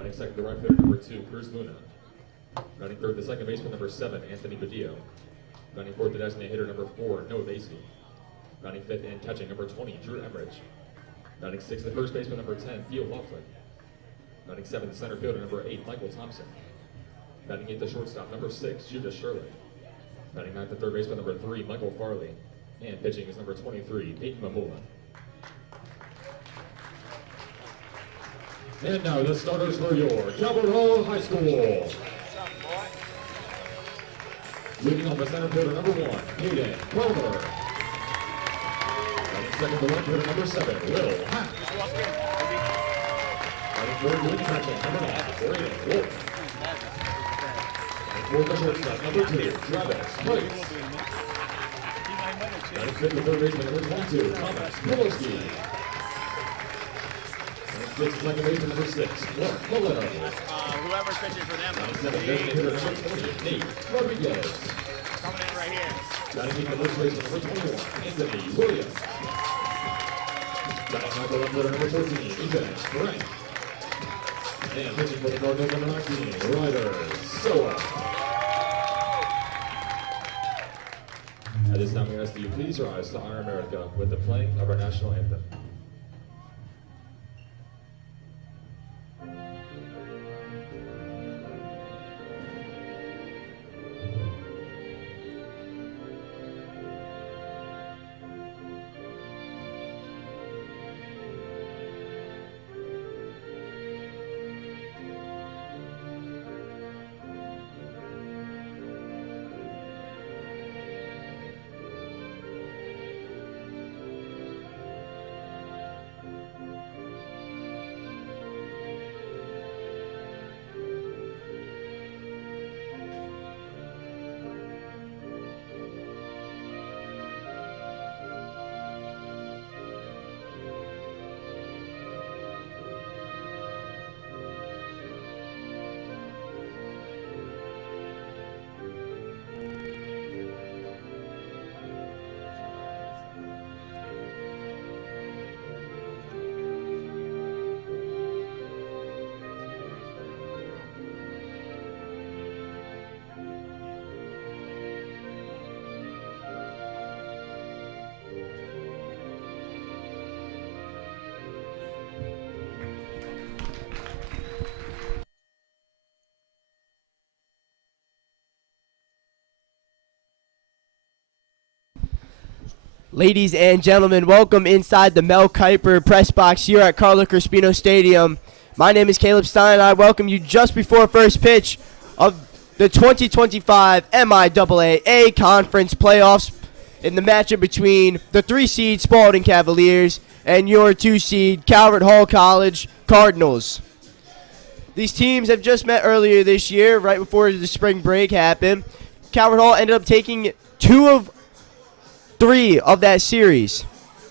Batting second, the right fielder, number 2, Cruz Luna. Batting third, the second baseman, number 7, Anthony Badillo. Batting fourth, the designated hitter, number 4, Noah Vasey. Batting fifth and catching, number 20, Drew Emmerich. Batting sixth, the first baseman, number 10, Theo Laughlin. Batting seventh, the center fielder, number 8, Michael Thompson. Batting eighth, the shortstop, number 6, Judah Shirley. Batting ninth, the third baseman, number 3, Michael Farley. And pitching is number 23, Peyton Mamula. And now the starters for your Calvert Hall High School. Leading on the center fielder, number 1, Hayden Calvert. Batting second, the right fielder, number 7, Will Hack. Batting third, doing catching, number 9, Brandon Wolf. Batting fourth, the shortstop, number 2, Travis Price. Batting fifth, the third baseman, number 22, Thomas Pilowski. Sixth, second baseman, number 6, Mark Molina. Whoever's pitching for them. Batting seventh, designated hitter, number 20, Nate Rodriguez. Coming in right here. Batting eighth, the first baseman, number 21, Anthony Williams. Batting ninth, the left fielder, number 14, Ethan Frank. And pitching for the Cardinals, number 19, Ryder Soa. At this time, we ask that you please rise to honor America with the playing of our national anthem. Ladies and gentlemen, welcome inside the Mel Kiper press box here at Carlo Crispino Stadium. My name is Caleb Stein. I welcome you just before first pitch of the 2025 MIAA Conference Playoffs in the matchup between the 3-seed Spalding Cavaliers and your 2-seed Calvert Hall College Cardinals. These teams have just met earlier this year, right before the spring break happened. Calvert Hall ended up taking 2 of 3 of that series.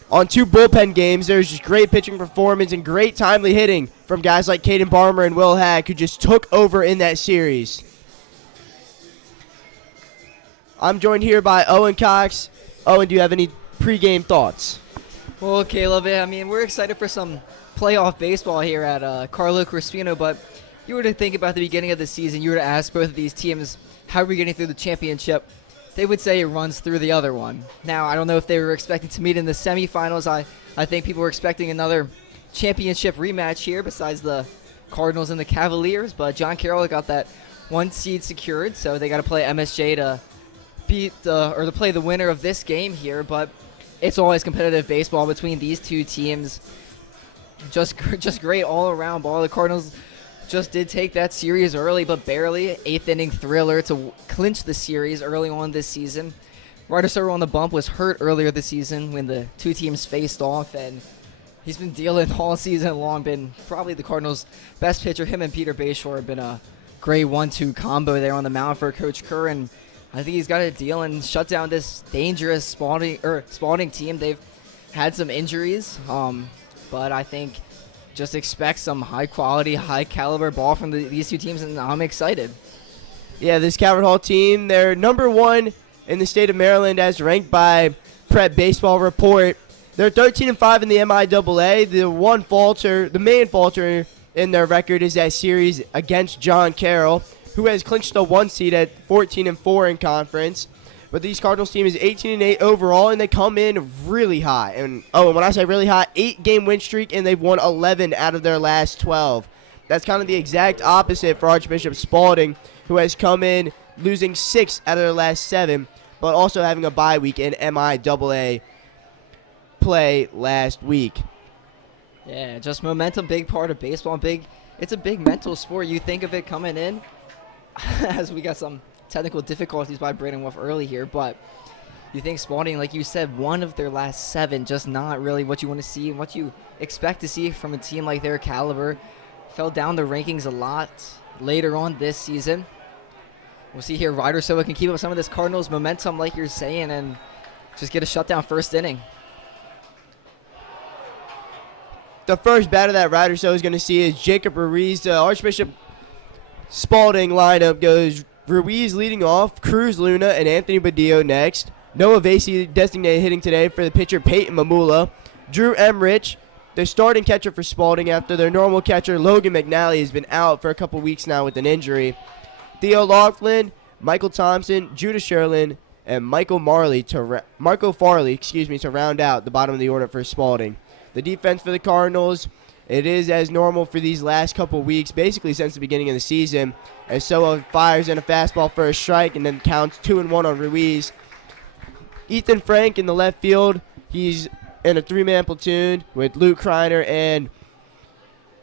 On 2 bullpen games, there's just great pitching performance and great timely hitting from guys like Caden Barmer and Will Hack, who just took over in that series. I'm joined here by Owen Cox. Owen, do you have any pregame thoughts? Well, Caleb, I mean, we're excited for some playoff baseball here at Carlo Crispino, but you were to think about the beginning of the season, you were to ask both of these teams, how are we getting through the championship? They would say it runs through the other one. Now, I don't know if they were expecting to meet in the semifinals. I think people were expecting another championship rematch here besides the Cardinals and the Cavaliers, but John Carroll got that 1 seed secured, so they got to play MSJ to to play the winner of this game here, but it's always competitive baseball between these 2 teams. Just great all around ball. The Cardinals just did take that series early, but barely. 8th inning thriller to clinch the series early on this season. Ryder Soa on the bump was hurt earlier this season when the 2 teams faced off, and he's been dealing all season long. Been probably the Cardinals' best pitcher. Him and Peter Bayshore have been a great 1-2 combo there on the mound for Coach Kerr, and I think he's got to deal and shut down this dangerous Spalding team. They've had some injuries, but I think just expect some high-quality, high-caliber ball from these 2 teams, and I'm excited. Yeah, this Calvert Hall team, they're number 1 in the state of Maryland as ranked by Prep Baseball Report. They're 13-5 in the MIAA. The main falter in their record is that series against John Carroll, who has clinched the 1 seed at 14-4 in conference. But these Cardinals team is 18-8 overall, and they come in really high. And when I say really high, 8-game win streak, and they've won 11 out of their last 12. That's kind of the exact opposite for Archbishop Spalding, who has come in losing 6 out of their last 7, but also having a bye week in MIAA play last week. Yeah, just momentum, big part of baseball. It's a big mental sport. You think of it coming in, as we got some technical difficulties by Braden Wolf early here, but you think Spalding, like you said, one of their last 7, just not really what you want to see and what you expect to see from a team like their caliber. Fell down the rankings a lot later on this season. We'll see here Ryder Silva can keep up some of this Cardinals momentum like you're saying and just get a shutdown first inning. The first batter that Ryder Silva is going to see is Jacob Ruiz. The Archbishop Spalding lineup goes Ruiz leading off, Cruz Luna, and Anthony Badillo next. Noah Vasey designated hitting today for the pitcher Peyton Mamula. Drew Emrich, their starting catcher for Spalding after their normal catcher Logan McNally has been out for a couple weeks now with an injury. Theo Laughlin, Michael Thompson, Judah Sherlin, and Michael Farley to round out the bottom of the order for Spalding. The defense for the Cardinals, it is as normal for these last couple weeks, basically since the beginning of the season, as Soa fires in a fastball for a strike and then counts 2-1 on Ruiz. Ethan Frank in the left field, he's in a 3-man platoon with Luke Kreiner and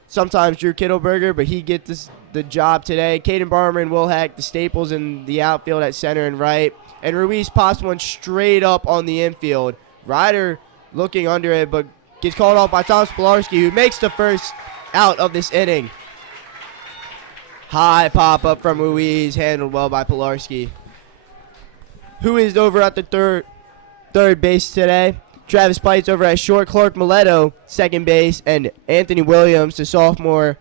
sometimes Drew Kittleberger, but he gets the job today. Caden Barmer and Will Hack, the staples in the outfield at center and right. And Ruiz pops one straight up on the infield. Ryder looking under it, but gets called off by Tom Spilarski, who makes the first out of this inning. High pop-up from Ruiz, handled well by Pilarski. Who is over at the third base today? Travis Pites over at short, Clark Mileto, second base, and Anthony Williams, the sophomore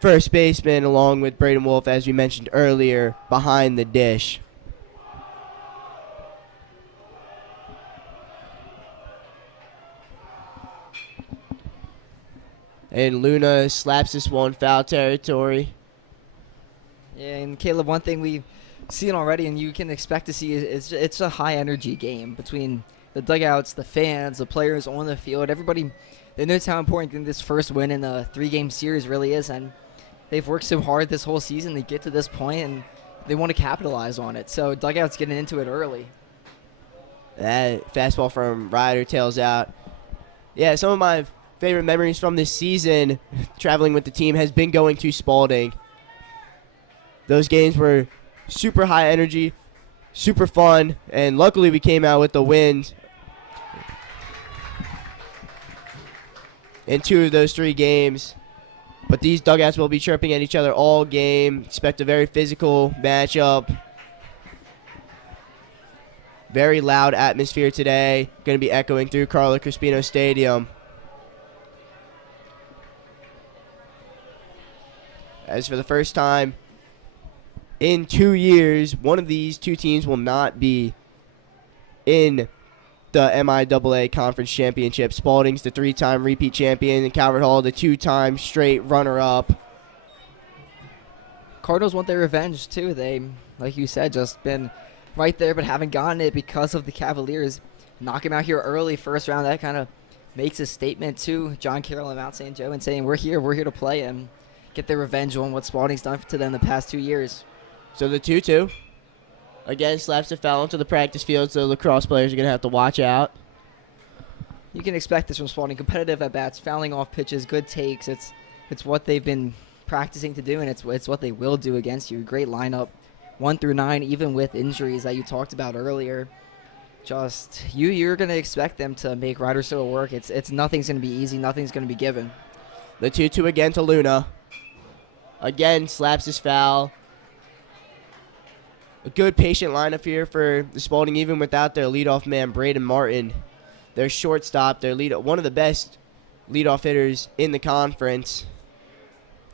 first baseman, along with Braden Wolf, as we mentioned earlier, behind the dish. And Luna slaps this one foul territory. Yeah, and Caleb, one thing we've seen already and you can expect to see is it's a high-energy game between the dugouts, the fans, the players on the field. Everybody, they know how important this first win in a 3-game series really is, and they've worked so hard this whole season to get to this point, and they want to capitalize on it. So dugouts getting into it early. That fastball from Ryder tails out. Yeah, some of my favorite memories from this season traveling with the team has been going to Spalding. Those games were super high energy, super fun, and luckily we came out with the win in 2 of those 3 games. But these dugouts will be chirping at each other all game. Expect a very physical matchup. Very loud atmosphere today. Going to be echoing through Carlo Crispino Stadium. As for the first time in 2 years, one of these 2 teams will not be in the MIAA Conference Championship. Spalding's the 3-time repeat champion, and Calvert Hall the 2-time straight runner-up. Cardinals want their revenge, too. They, like you said, just been right there but haven't gotten it because of the Cavaliers. Knock him out here early, first round. That kind of makes a statement to John Carroll and Mount St. Joe and saying, we're here to play and get their revenge on what Spalding's done to them the past 2 years. So the 2-2. Again, slaps the foul into the practice field, so lacrosse players are going to have to watch out. You can expect this from Spalding. Competitive at-bats, fouling off pitches, good takes. It's what they've been practicing to do, and it's what they will do against you. Great lineup, 1 through 9, even with injuries that you talked about earlier. Just, you're going to expect them to make Ryder Silva work. It's nothing's going to be easy. Nothing's going to be given. The 2-2 again to Luna. Again, slaps his foul. A good patient lineup here for the Spalding, even without their leadoff man, Braden Martin. Their shortstop, one of the best leadoff hitters in the conference.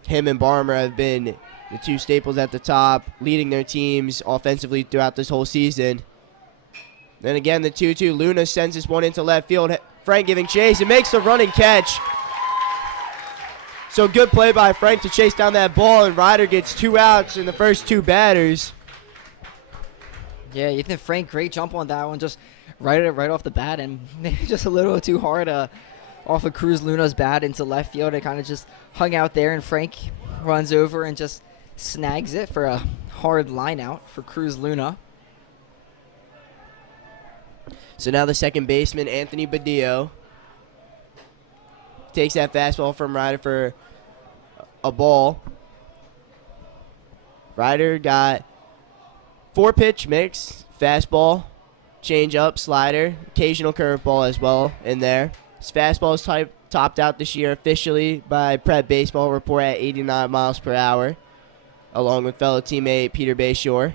Him and Barmer have been the 2 staples at the top, leading their teams offensively throughout this whole season. Then again, the 2-2. Luna sends this one into left field. Frank giving chase and makes the running catch. So good play by Frank to chase down that ball, and Ryder gets 2 outs in the first 2 batters. Yeah, Ethan Frank, great jump on that one. Just right off the bat, and maybe just a little too hard off of Cruz Luna's bat into left field. It kind of just hung out there, and Frank runs over and just snags it for a hard line out for Cruz Luna. So now the second baseman, Anthony Badillo, takes that fastball from Ryder for a ball. Ryder got 4-pitch mix, fastball, changeup, slider, occasional curveball as well in there. His fastball is topped out this year officially by Prep Baseball Report at 89 miles per hour, along with fellow teammate Peter Bayshore.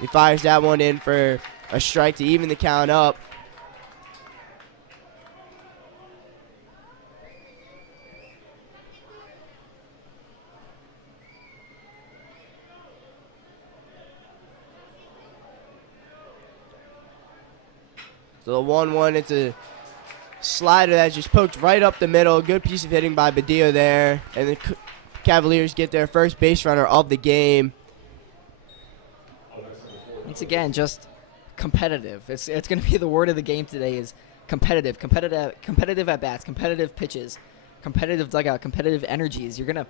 He fires that one in for a strike to even the count up. So the 1-1, it's a slider that just poked right up the middle. Good piece of hitting by Badillo there. And the Cavaliers get their first base runner of the game. Once again, just competitive. It's going to be the word of the game today is competitive at bats, competitive pitches, competitive dugout, competitive energies. You're going to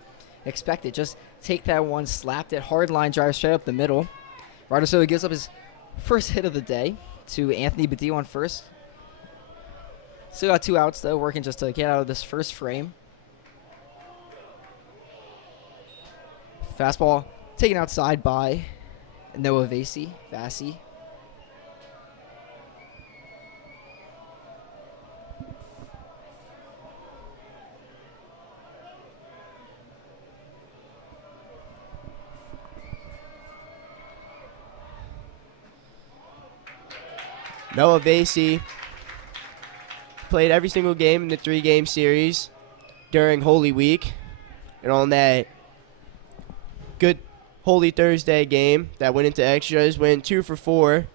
expect it. Just take that one, slapped it, hard line drive straight up the middle. Ryder Soto gives up his first hit of the day to Anthony Badillo on first. Still got 2 outs, though, working just to get out of this first frame. Fastball taken outside by Noah Vasey. Noah Vasey played every single game in the 3-game series during Holy Week. And on that good Holy Thursday game that went into extras, went 2 for 4.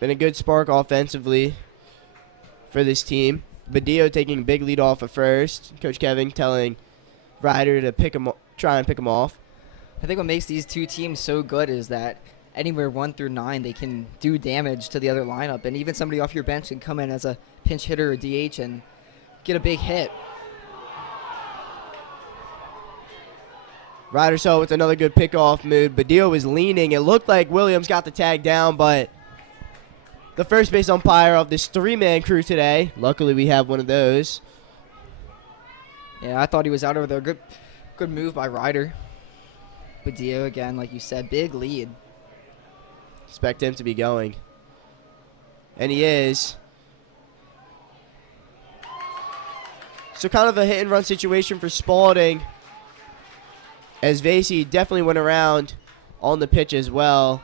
Been a good spark offensively for this team. Badillo taking a big lead off at first. Coach Kevin telling Ryder to try and pick him off. I think what makes these two teams so good is that anywhere 1 through 9, they can do damage to the other lineup. And even somebody off your bench can come in as a pinch hitter or DH and get a big hit. Ryder Soto with another good pickoff move. Badillo was leaning. It looked like Williams got the tag down, but the first base umpire of this 3-man crew today, luckily we have one of those. Yeah, I thought he was out over there. Good move by Ryder. Badillo, again, like you said, big lead. Expect him to be going. And he is. So kind of a hit-and-run situation for Spalding, as Vasey definitely went around on the pitch as well.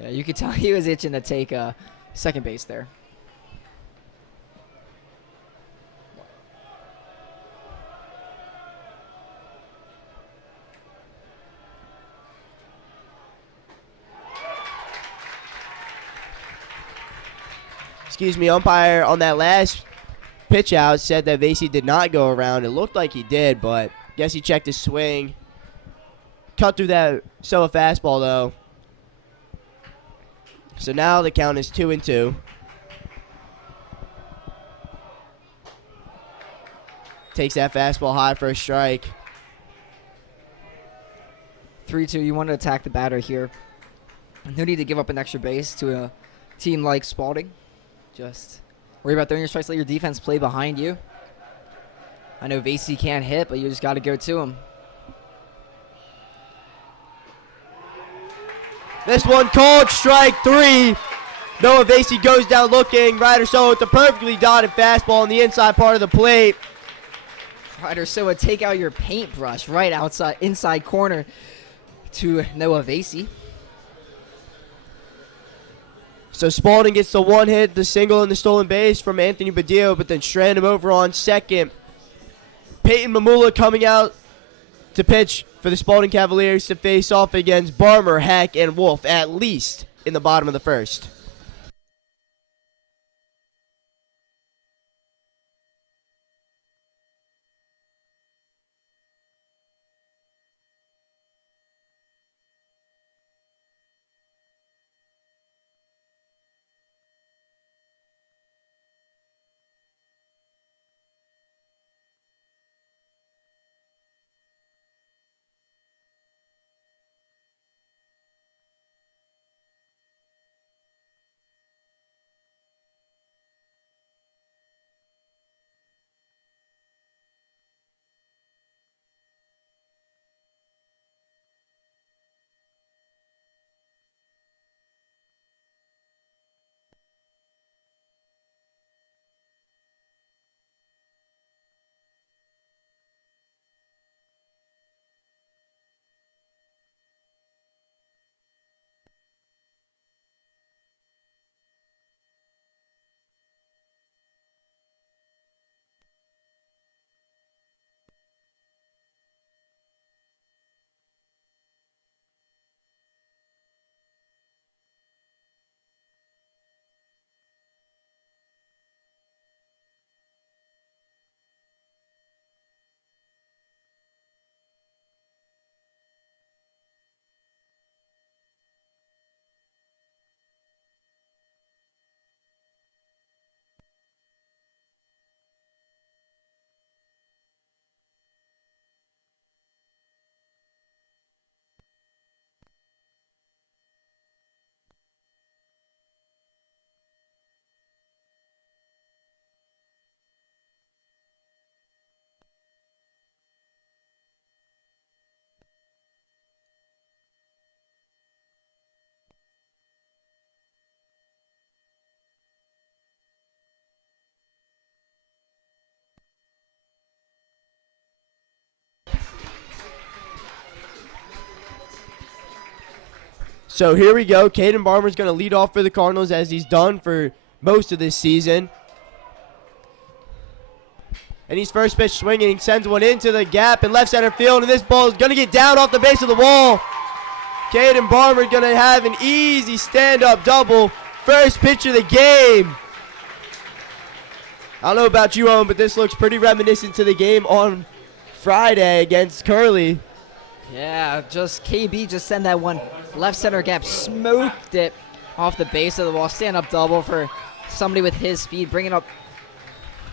Yeah, you could tell he was itching to take second base there. Excuse me, umpire on that last pitch out said that Vasey did not go around. It looked like he did, but guess he checked his swing. Cut through that Soto fastball, though. So now the count is 2-2. Takes that fastball high for a strike. 3-2, you want to attack the batter here. No need to give up an extra base to a team like Spalding. Just worry about throwing your strikes, let your defense play behind you. I know Vasey can't hit, but you just got to go to him. This one called strike 3. Noah Vasey goes down looking. Ryder Soto with the perfectly dotted fastball on the inside part of the plate. Ryder Soto, take out your paintbrush right outside, inside corner to Noah Vasey. So Spalding gets the 1 hit, the single, and the stolen base from Anthony Badillo, but then strand him over on second. Peyton Mamula coming out to pitch for the Spalding Cavaliers to face off against Barmer, Hack, and Wolf, at least in the bottom of the first. So here we go. Caden Barmer's going to lead off for the Cardinals, as he's done for most of this season. And he's first pitch swinging, sends one into the gap in left center field, and this ball is going to get down off the base of the wall. Caden Barmer going to have an easy stand-up double. First pitch of the game. I don't know about you, Owen, but this looks pretty reminiscent to the game on Friday against Curley. Yeah, just KB just sent that one left center gap, smoked it off the base of the wall. Stand-up double for somebody with his speed, bringing up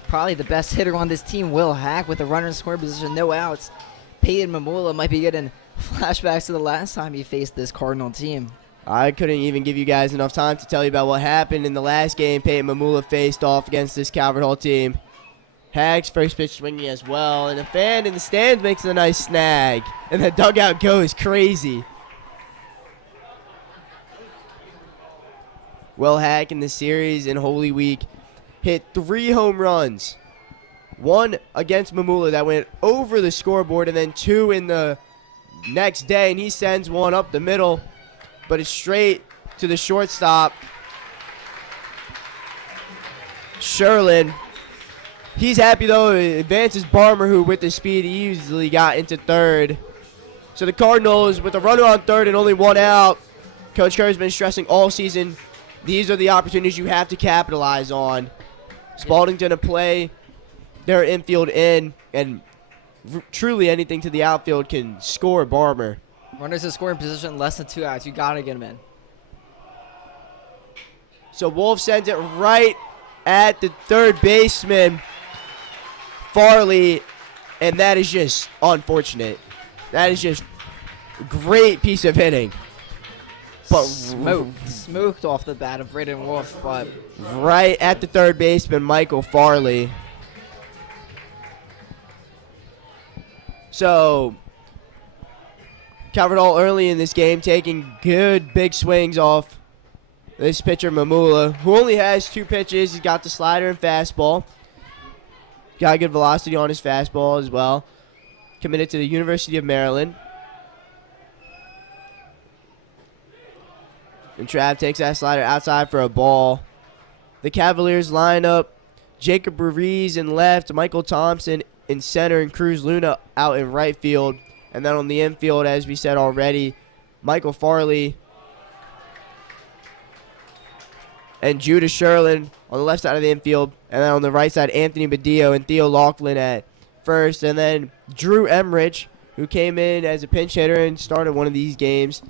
probably the best hitter on this team, Will Hack, with a runner in scoring position, no outs. Peyton Mamula might be getting flashbacks to the last time he faced this Cardinal team. I couldn't even give you guys enough time to tell you about what happened in the last game Peyton Mamula faced off against this Calvert Hall team. Hack's first pitch swinging as well, and a fan in the stands makes a nice snag, and the dugout goes crazy. Will Hack in the series in Holy Week hit 3 home runs. 1 against Mamula that went over the scoreboard, and then 2 in the next day, and he sends one up the middle, but it's straight to the shortstop, Sherlin. He's happy, though. It advances Barmer, who with the speed easily got into third. So the Cardinals, with a runner on third and only 1 out, Coach Kerr's been stressing all season, these are the opportunities you have to capitalize on. Spalding's going to play their infield in, and truly anything to the outfield can score Barmer. Runners in scoring position, less than 2 outs. You got to get him in. So Wolf sends it right at the third baseman, Farley, and that is just unfortunate. That is just a great piece of hitting. But Smoked off the bat of Braden Wolf, but right at the third baseman, Michael Farley. So Calvert Hall early in this game taking good big swings off this pitcher Mamula, who only has 2 pitches. He's got the slider and fastball. Got good velocity on his fastball as well. Committed to the University of Maryland. And Trav takes that slider outside for a ball. The Cavaliers line up Jacob Ruiz in left, Michael Thompson in center, and Cruz Luna out in right field. And then on the infield, as we said already, Michael Farley and Judah Sherlin on the left side of the infield. And then on the right side, Anthony Badillo and Theo Laughlin at first. And then Drew Emmerich, who came in as a pinch hitter and started one of these games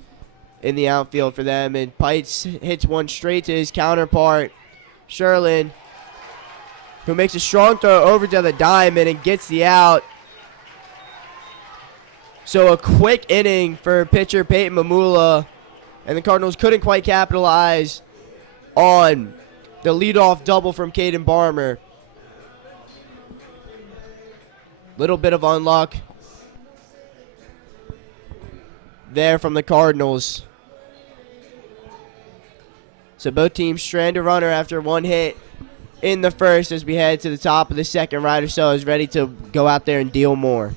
in the outfield for them. And Pites hits one straight to his counterpart, Sherlin, who makes a strong throw over to the diamond and gets the out. So a quick inning for pitcher Peyton Mamula, and the Cardinals couldn't quite capitalize on the leadoff double from Caden Barmer. Little bit of unluck there from the Cardinals. So both teams strand a runner after one hit in the first as we head to the top of the second. Ryder So is ready to go out there and deal more.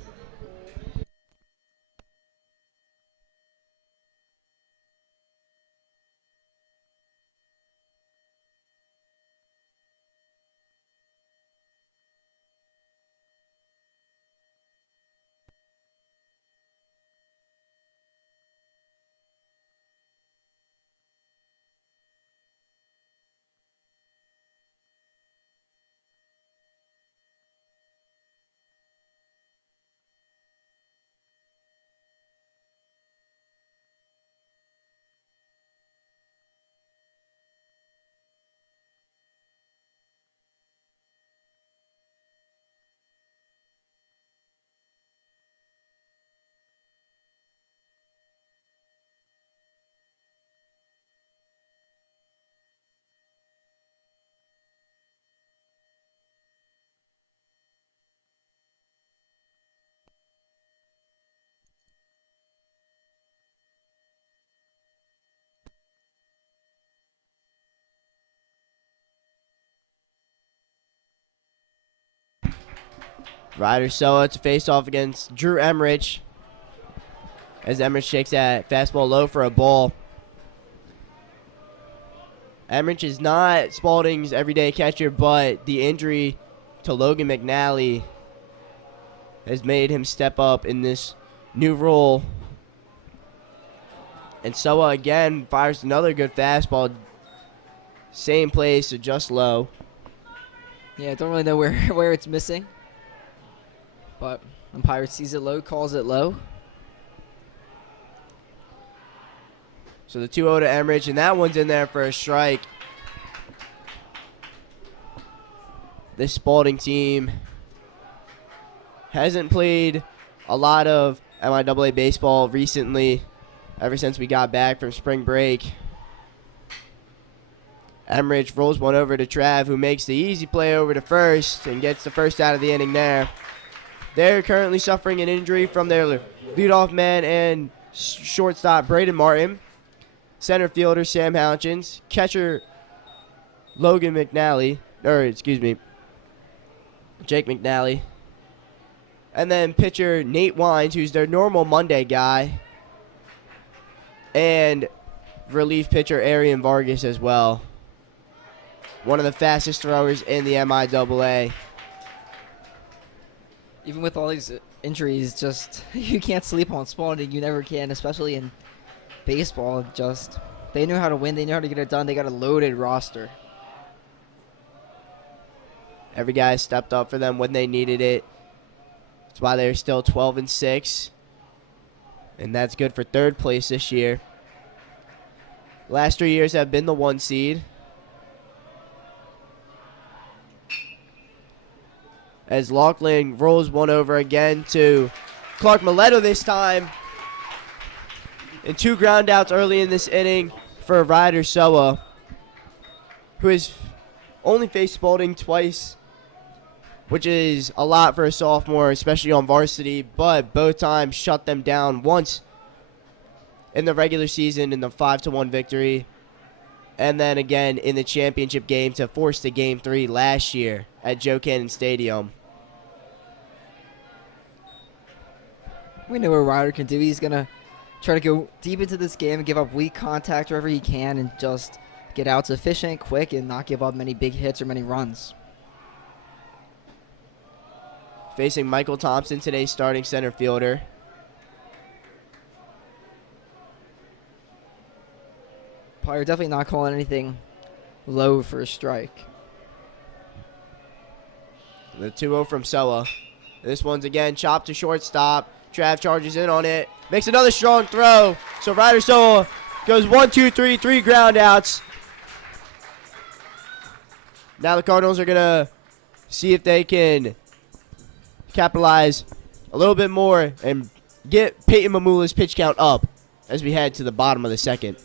Ryder Soa to face off against Drew Emmerich as Emmerich shakes that fastball low for a ball. Emmerich is not Spalding's everyday catcher, but the injury to Logan McNally has made him step up in this new role. And Soa again fires another good fastball. Same place, so just low. Yeah, I don't really know where it's missing. But umpire sees it low, calls it low. So the 2-0 to Emmerich, and that one's in there for a strike. This Spalding team hasn't played a lot of MIAA baseball recently, ever since we got back from spring break. Emmerich rolls one over to Trav, who makes the easy play over to first and gets the first out of the inning there. They're currently suffering an injury from their leadoff man and shortstop Braden Martin, center fielder Sam Houchins, catcher Jake McNally, and then pitcher Nate Wines, who's their normal Monday guy, and relief pitcher Arian Vargas as well. One of the fastest throwers in the MIAA. Even with all these injuries, just you can't sleep on Spalding. You never can, especially in baseball. Just they know how to win. They know how to get it done. They got a loaded roster. Every guy stepped up for them when they needed it. That's why they're still 12-6, and that's good for third place this year. Last 3 years have been the 1 seed. As Laughlin rolls one over again to Clark Mileto this time. And 2 ground outs early in this inning for Ryder Soa, who has only faced Spalding twice, which is a lot for a sophomore, especially on varsity, but both times shut them down, once in the regular season in the 5-1 victory, and then again in the championship game to force the Game 3 last year at Joe Cannon Stadium. We know what Ryder can do. He's going to try to go deep into this game and give up weak contact wherever he can and just get outs efficient, quick, and not give up many big hits or many runs. Facing Michael Thompson, today's starting center fielder. umpire definitely not calling anything low for a strike. The 2-0 from Soa. This one's again chopped to shortstop. Trav charges in on it. Makes another strong throw. So Ryder Soa goes 1, 2, 3, 3 ground outs. Now the Cardinals are going to see if they can capitalize a little bit more and get Peyton Mamula's pitch count up as we head to the bottom of the second.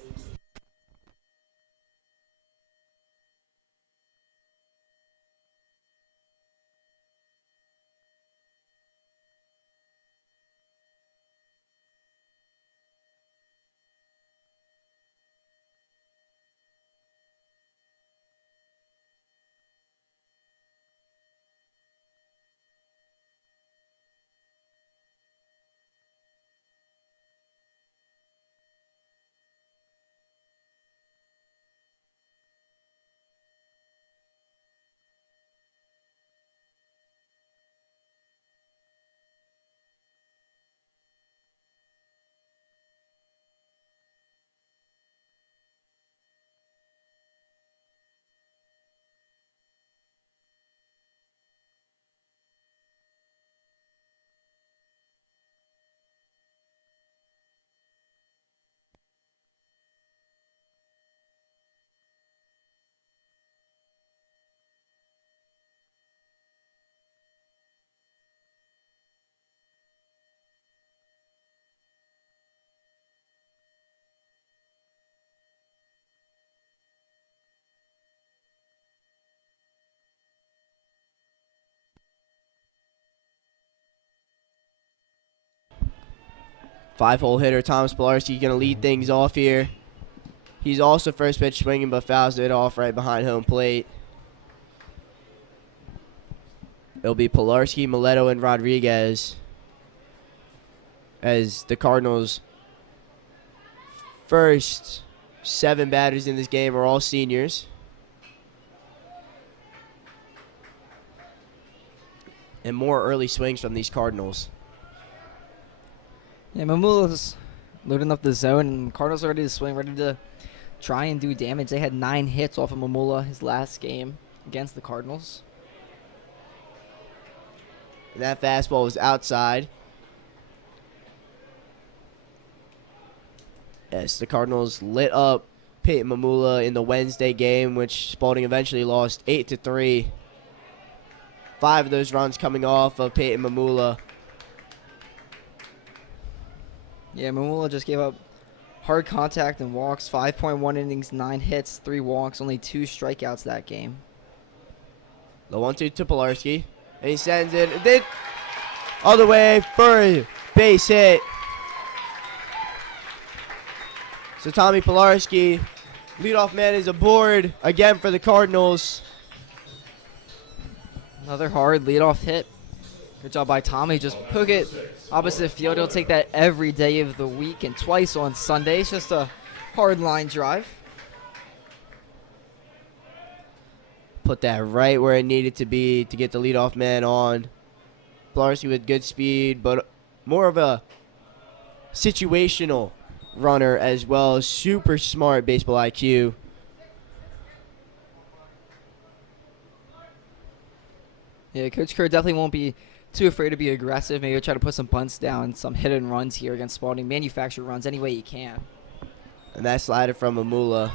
Five-hole hitter Thomas Pilarski going to lead things off here. He's also first pitch swinging, but fouls it off right behind home plate. It'll be Pilarski, Mileto, and Rodriguez as the Cardinals' first 7 batters in this game are all seniors. And more early swings from these Cardinals. Yeah, Mamula's loading up the zone, and Cardinals are ready to swing, ready to try and do damage. They had 9 hits off of Mamula his last game against the Cardinals. And that fastball was outside. Yes, the Cardinals lit up Peyton Mamula in the Wednesday game, which Spalding eventually lost 8-3. 5 of those runs coming off of Peyton Mamula. Yeah, Mamula just gave up hard contact and walks. 5.1 innings, 9 hits, 3 walks, only 2 strikeouts that game. The 1-2 to Pilarski. And he sends it all the way for a base hit. So Tommy Pilarski, leadoff man, is aboard again for the Cardinals. Another hard leadoff hit. Good job by Tommy. Just poke it opposite field. He'll take that every day of the week and twice on Sundays. Just a hard line drive. Put that right where it needed to be to get the leadoff man on. Pilarski with good speed, but more of a situational runner as well. Super smart baseball IQ. Yeah, Coach Kerr definitely won't be too afraid to be aggressive. Maybe he'll try to put some bunts down, some hit and runs here against Spalding. Manufacture runs any way he can. And that slider from Mamula.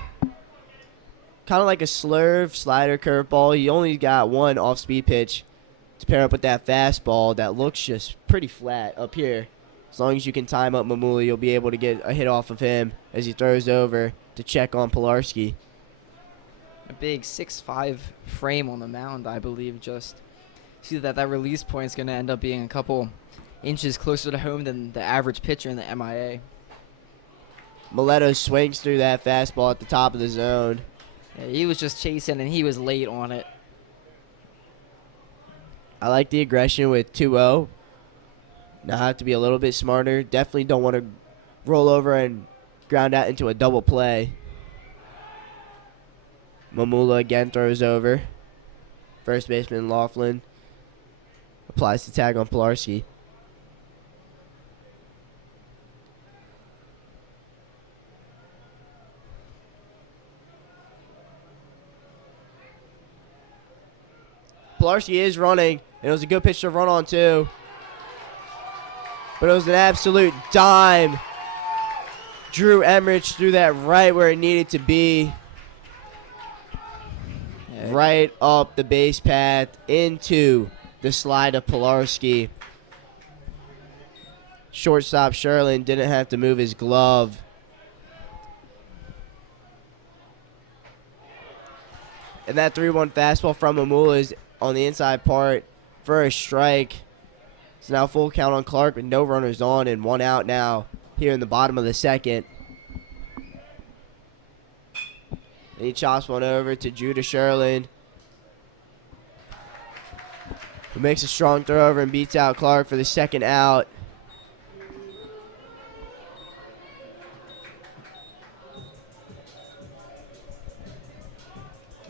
Kind of like a slurve, slider, curveball. He only got one off-speed pitch to pair up with that fastball that looks just pretty flat up here. As long as you can time up Mamula, you'll be able to get a hit off of him as he throws over to check on Pilarski. A big 6'5" frame on the mound, I believe. Just see that release point is going to end up being a couple inches closer to home than the average pitcher in the MIAA. Mileto swings through that fastball at the top of the zone. Yeah, he was just chasing, and he was late on it. I like the aggression with 2-0. Now I have to be a little bit smarter. Definitely don't want to roll over and ground out into a double play. Mamula again throws over. First baseman Laughlin applies the tag on Pilarski. Pilarski is running, and it was a good pitch to run on too. But it was an absolute dime. Drew Emmerich threw that right where it needed to be. Yeah. Right up the base path into the slide of Pilarski. Shortstop Sherlin didn't have to move his glove. And that 3-1 fastball from MIAA is on the inside part for a strike. It's now full count on Clark with no runners on and 1 out now here in the bottom of the second. And he chops one over to Judah Sherlin, who makes a strong throw over and beats out Clark for the second out.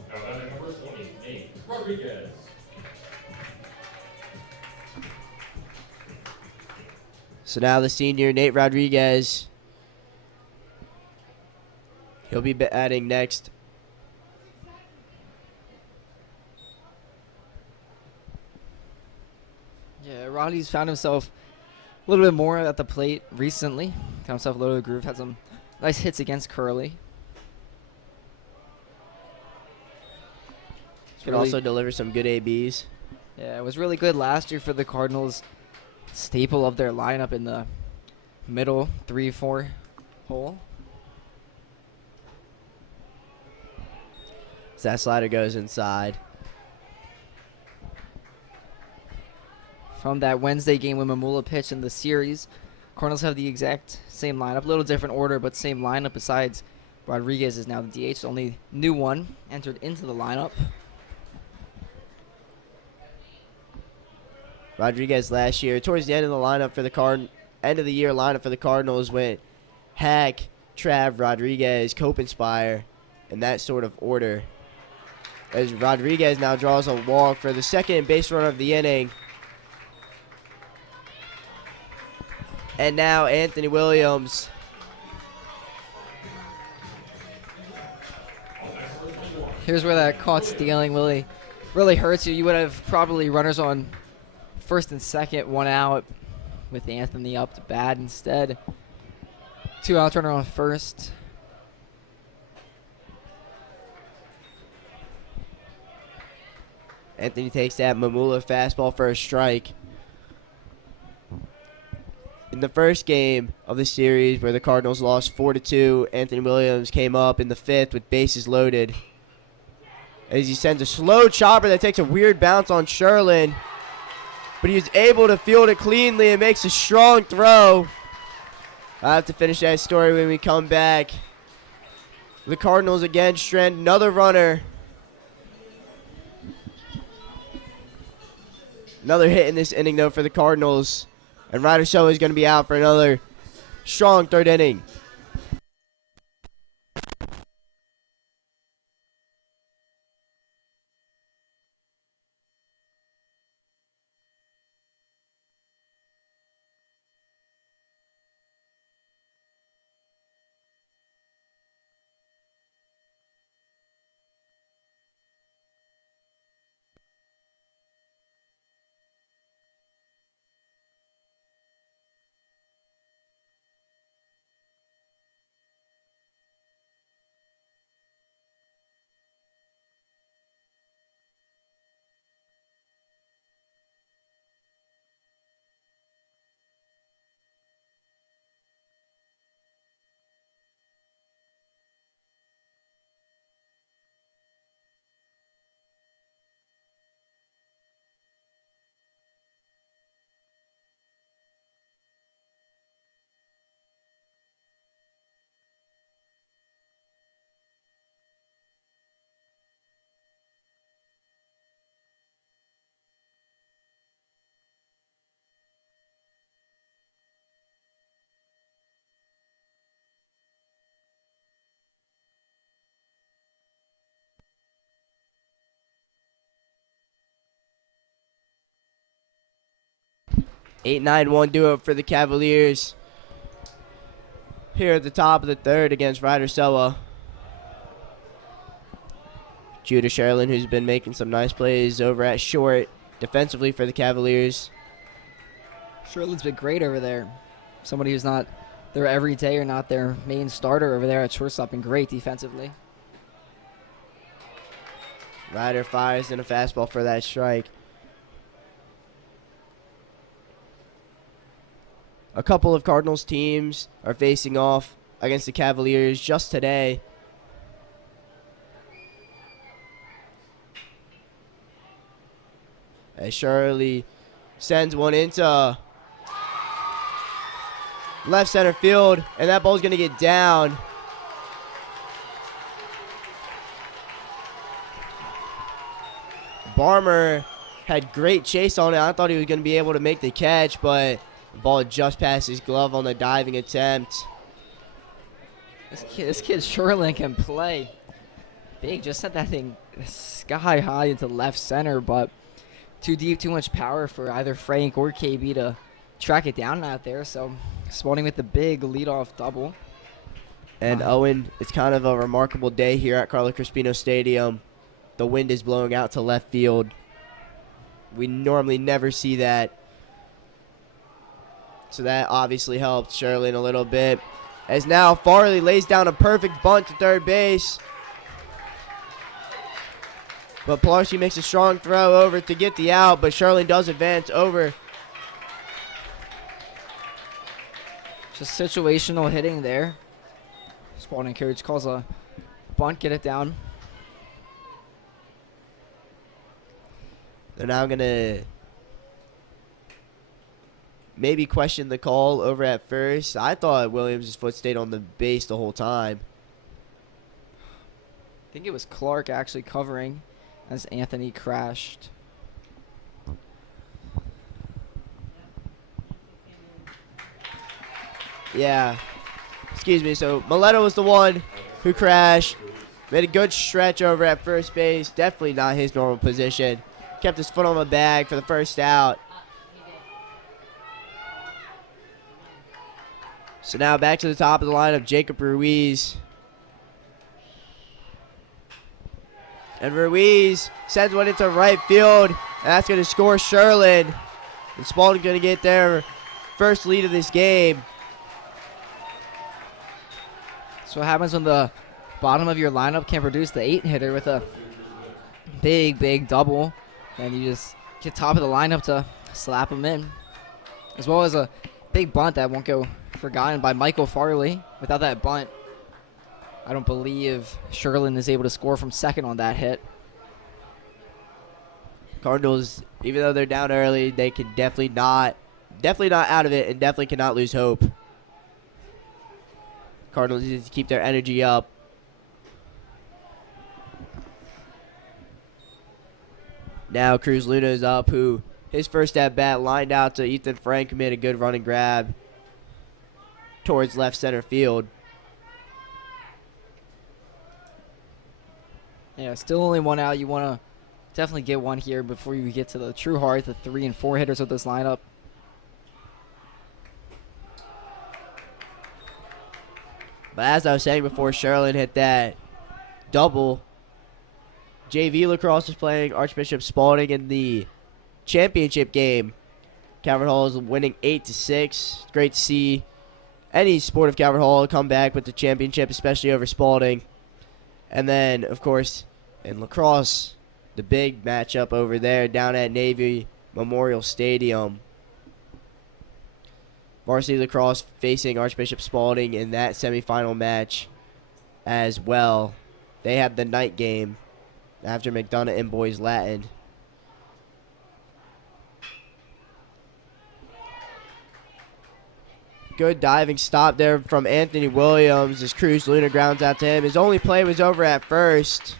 Number 28, Rodriguez. So now the senior, Nate Rodriguez, he'll be batting next. Yeah, Roddy's found himself a little bit more at the plate recently. Got himself a little bit of groove. Had some nice hits against Curley. Can also deliver some good ABs. Yeah, it was really good last year for the Cardinals. Staple of their lineup in the middle 3-4 hole. So that slider goes inside. From that Wednesday game when MIAA pitched in the series, Cardinals have the exact same lineup. A little different order, but same lineup besides Rodriguez is now the DH. The only new one entered into the lineup. Rodriguez last year, towards the end of the lineup for the end of the year lineup for the Cardinals went Hack, Trav, Rodriguez, Copenspire, in that sort of order. As Rodriguez now draws a walk for the second base runner of the inning. And now Anthony Williams. Here's where that caught stealing really hurts you. You would have probably runners on first and second, 1 out with Anthony up to bat instead. 2 outs, runner on first. Anthony takes that MIAA fastball for a strike. In the first game of the series where the Cardinals lost 4-2, Anthony Williams came up in the 5th with bases loaded. As he sends a slow chopper that takes a weird bounce on Sherlin. But he was able to field it cleanly and makes a strong throw. I'll have to finish that story when we come back. The Cardinals again strand another runner. Another hit in this inning, though, for the Cardinals. And Ryder Show is going to be out for another strong third inning. Eight, 9-1 duo for the Cavaliers here at the top of the third against Ryder Soa. Judah Sherlin, who's been making some nice plays over at short defensively for the Cavaliers. Sherlin's been great over there. Somebody who's not there every day or not their main starter over there at shortstop, and great defensively. Ryder fires in a fastball for that strike. A couple of Cardinals teams are facing off against the Cavaliers just today. As Shirley sends one into left center field, and that ball's going to get down. Barmer had great chase on it. I thought he was going to be able to make the catch, but the ball just passed his glove on the diving attempt. This kid Sherlin can play. Big just sent that thing sky high into left center, but too deep, too much power for either Frank or KB to track it down out there. So Spalding with the big leadoff double. And Owen, it's kind of a remarkable day here at Carlos Crispino Stadium. The wind is blowing out to left field. We normally never see that. So that obviously helped Sherlin a little bit. As now Farley lays down a perfect bunt to third base. But Pilarski makes a strong throw over to get the out, but Sherlin does advance over. Just situational hitting there. Spalding coach calls a bunt, get it down. They're now going to maybe question the call over at first. I thought Williams' foot stayed on the base the whole time. I think it was Clark actually covering as Anthony crashed. Yeah. Excuse me. So Mileto was the one who crashed. Made a good stretch over at first base. Definitely not his normal position. Kept his foot on the bag for the first out. So now back to the top of the lineup, Jacob Ruiz. And Ruiz sends one into right field. And that's going to score Sherlin. And Spalding going to get their first lead of this game. So what happens when the bottom of your lineup can produce the 8-hitter with a big double. And you just get top of the lineup to slap him in. As well as a big bunt that won't go forgotten by Michael Farley. Without that bunt, I don't believe Sherlin is able to score from second on that hit. Cardinals, even though they're down early, they can definitely not out of it, and definitely cannot lose hope. Cardinals need to keep their energy up. Now Cruz Luna is up, who his first at bat lined out to Ethan Frank, who made a good running grab towards left center field. Yeah, still only one out. You want to definitely get one here before you get to the true heart, the 3 and 4 hitters of this lineup. But as I was saying before, Sherlin hit that double. JV Lacrosse is playing Archbishop Spalding in the championship game. Calvert Hall is winning 8-6. Great to see any sport of Calvert Hall come back with the championship, especially over Spalding. And then, of course, in lacrosse, the big matchup over there down at Navy Memorial Stadium. Varsity Lacrosse facing Archbishop Spalding in that semifinal match as well. They have the night game after McDonough and Boys Latin. Good diving stop there from Anthony Williams as Cruz Luna grounds out to him. His only play was over at first.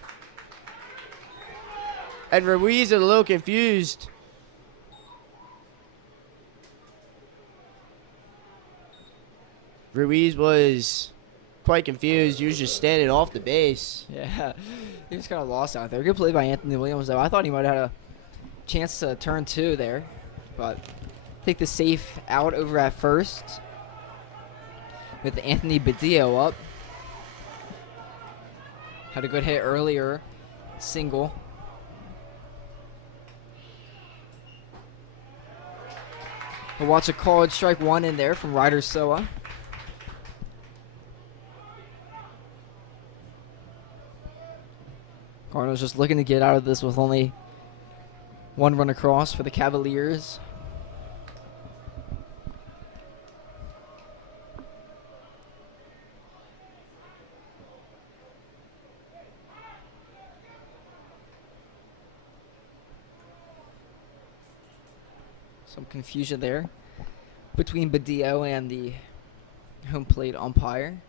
And Ruiz is a little confused. Ruiz was quite confused. He was just standing off the base. Yeah, he was kind of lost out there. Good play by Anthony Williams, though. I thought he might have had a chance to turn 2 there. But take the safe out over at first with Anthony Badillo up. Had a good hit earlier single. We'll watch a called strike one in there from Ryder Soa. Cardinals just looking to get out of this with only one run across for the Cavaliers. Some confusion there between Badillo and the home plate umpire.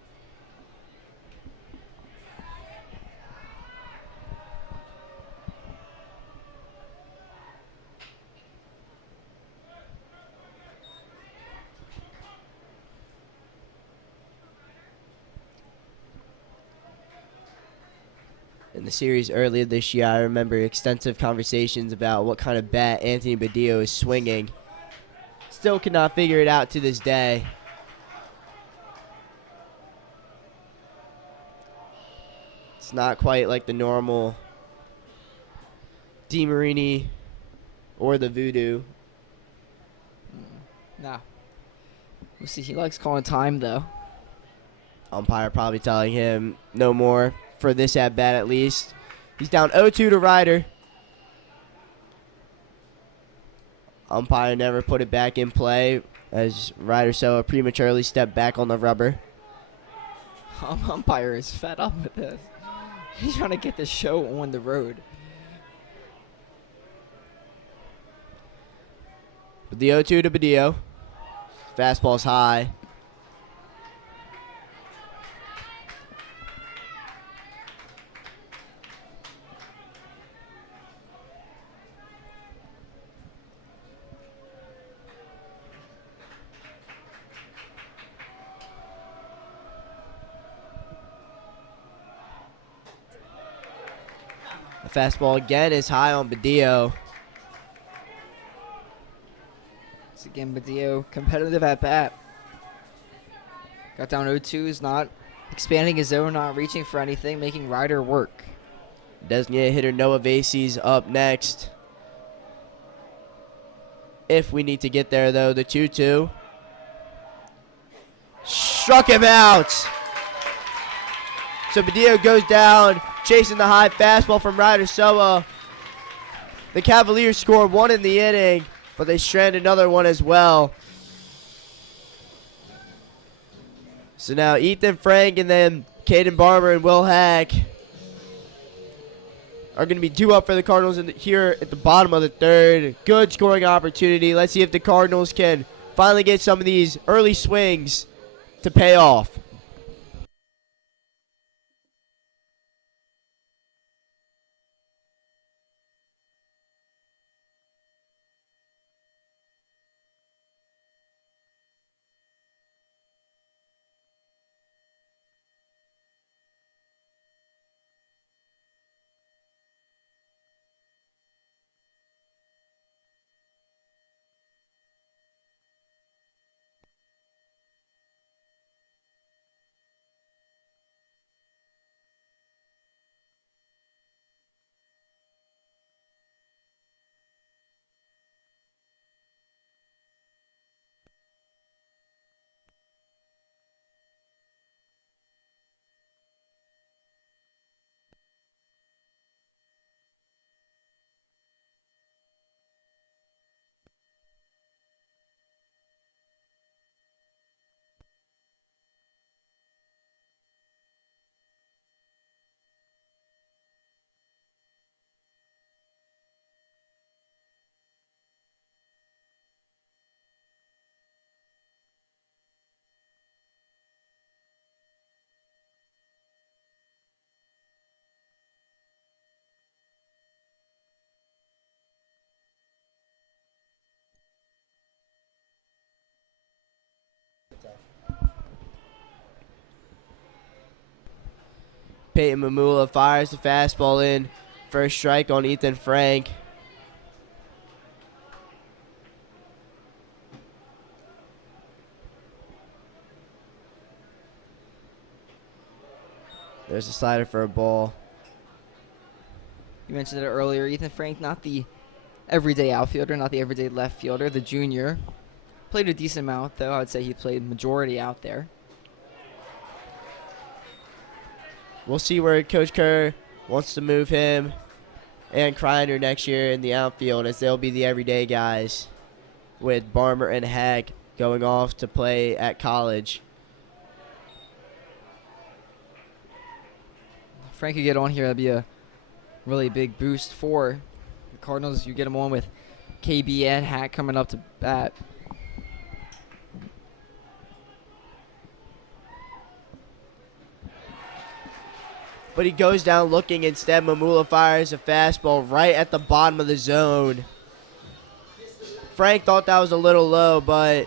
In the series earlier this year, I remember extensive conversations about what kind of bat Anthony Badillo is swinging. Still cannot figure it out to this day. It's not quite like the normal DeMarini or the Voodoo. No. We'll see. He likes calling time, though. Umpire probably telling him no more for this at bat at least. He's down 0-2 to Ryder. Umpire never put it back in play as Ryder Soa prematurely stepped back on the rubber. Umpire is fed up with this. He's trying to get the show on the road. But the 0-2 to Badillo. Fastball's high. The fastball again is high on Badillo. It's again Badillo, competitive at bat. Got down 0-2, is not expanding his zone, not reaching for anything, making Ryder work. Designated hitter Noah Vasey's up next. If we need to get there, though, the 2-2. Struck him out. So Badillo goes down, chasing the high fastball from Ryder Soa. The Cavaliers scored one in the inning, but they strand another one as well. So now Ethan Frank and then Caden Barber and Will Hack are going to be due up for the Cardinals here at the bottom of the third. Good scoring opportunity. Let's see if the Cardinals can finally get some of these early swings to pay off. Peyton Mamula fires the fastball in. First strike on Ethan Frank. There's a slider for a ball. You mentioned it earlier. Ethan Frank, not the everyday outfielder, not the everyday left fielder, the junior. Played a decent amount, though. I would say he played majority out there. We'll see where Coach Kerr wants to move him and Kreiner next year in the outfield, as they'll be the everyday guys, with Barmer and Hack going off to play at college. If Frank could get on here, that'd be a really big boost for the Cardinals. You get him on with KB and Hack coming up to bat. But he goes down looking instead. Mamula fires a fastball right at the bottom of the zone. Frank thought that was a little low, but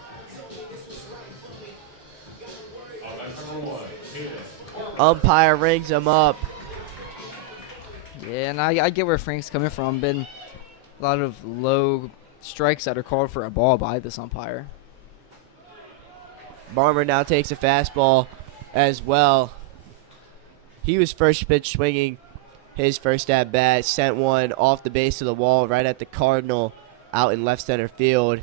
umpire rings him up. Yeah, and I get where Frank's coming from. Been a lot of low strikes that are called for a ball by this umpire. Barmer now takes a fastball as well. He was first pitch swinging his first at bat, sent one off the base of the wall right at the Cardinal out in left center field.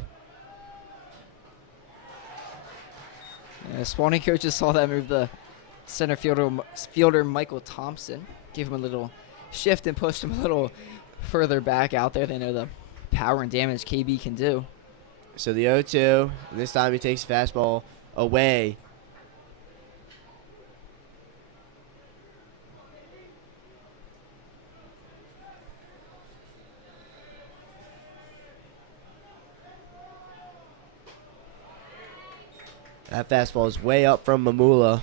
Yeah, Spalding coaches saw that move. The center fielder Michael Thompson gave him a little shift and pushed him a little further back out there. They know the power and damage KB can do. So the 0-2, and this time he takes the fastball away. That fastball is way up from Mamula.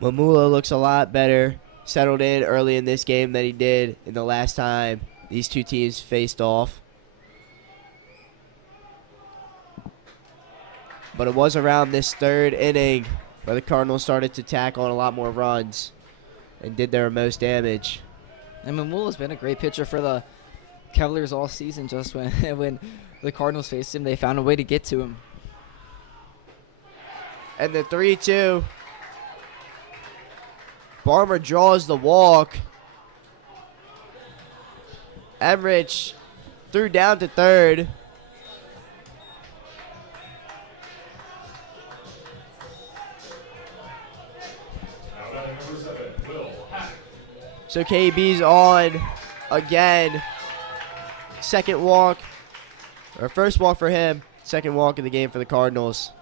Mamula looks a lot better, settled in early in this game than he did in the last time these two teams faced off. But it was around this third inning where the Cardinals started to tack on a lot more runs and did their most damage. And Mamula's been a great pitcher for the Cavaliers all season. Just when the Cardinals faced him, they found a way to get to him. And the 3-2. Barmer draws the walk. Emrich threw down to third. So KB's on again. Second walk, or first walk for him. Second walk of the game for the Cardinals.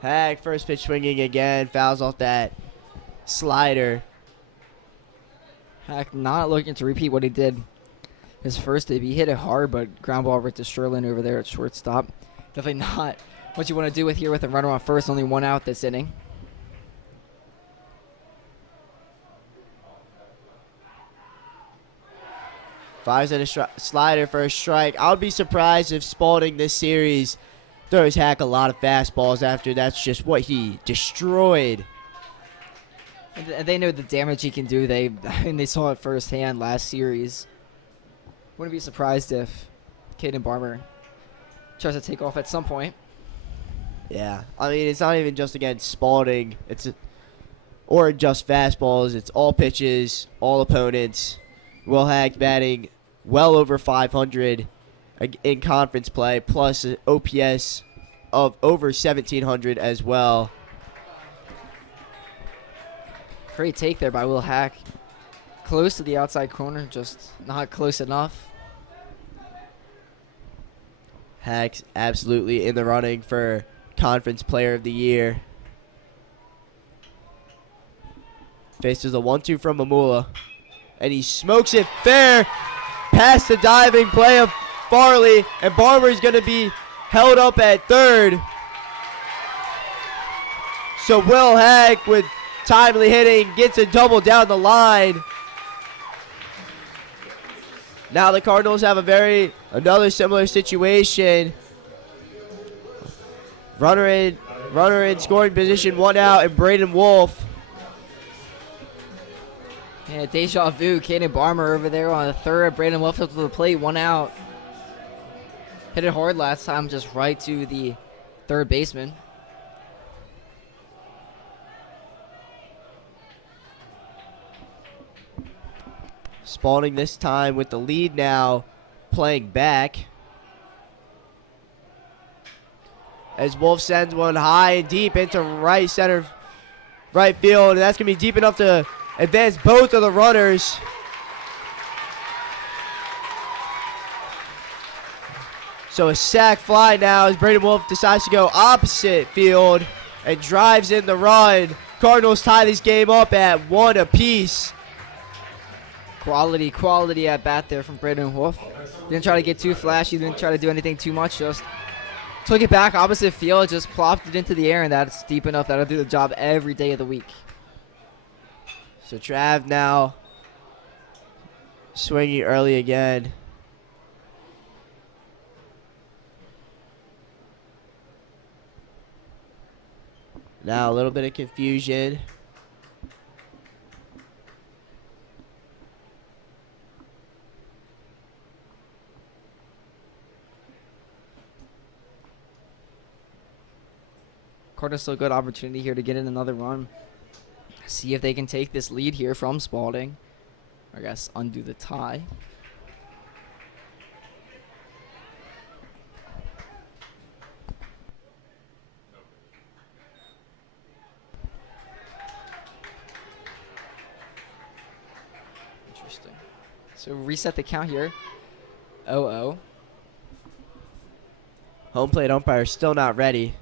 Hag, first pitch swinging again, fouls off that slider. Hack not looking to repeat what he did his first debut. He hit it hard, but ground ball right to Sherlin over there at shortstop. Definitely not what you want to do with here with a runner on first. Only one out this inning. Fires at a slider for a strike. I would be surprised if Spalding this series throws Hack a lot of fastballs after that's just what he destroyed. And they know the damage he can do. They saw it firsthand last series. Wouldn't be surprised if Caden Barmer tries to take off at some point. Yeah, I mean, it's not even just against Spalding. Or just fastballs. It's all pitches, all opponents. Will Hag batting well over 500 in conference play, plus an OPS of over 1,700 as well. Great take there by Will Hack. Close to the outside corner, just not close enough. Hack's absolutely in the running for Conference Player of the Year. Faces a 1-2 from Mamula. And he smokes it fair past the diving play of Farley. And Barmer's going to be held up at third. So Will Hack with timely hitting gets a double down the line. Now the Cardinals have another similar situation. Runner in scoring position, one out, and Braden Wolf. Yeah, deja vu. Caden Barmer over there on the third. Braden Wolf up to the plate, one out. Hit it hard last time, just right to the third baseman. Spalding this time with the lead now, playing back. As Wolf sends one high and deep into right field, and that's going to be deep enough to advance both of the runners. So a sac fly now as Braden Wolf decides to go opposite field and drives in the run. Cardinals tie this game up at 1 apiece. Quality at bat there from Braden Wolf. Didn't try to get too flashy, didn't try to do anything too much, just took it back opposite field, just plopped it into the air, and that's deep enough. That'll do the job every day of the week. So Trav now swinging early again. Now a little bit of confusion. Cardinals still a good opportunity here to get in another run. See if they can take this lead here from Spalding. I guess undo the tie. Interesting. So reset the count here. 0-0. Home plate umpire still not ready.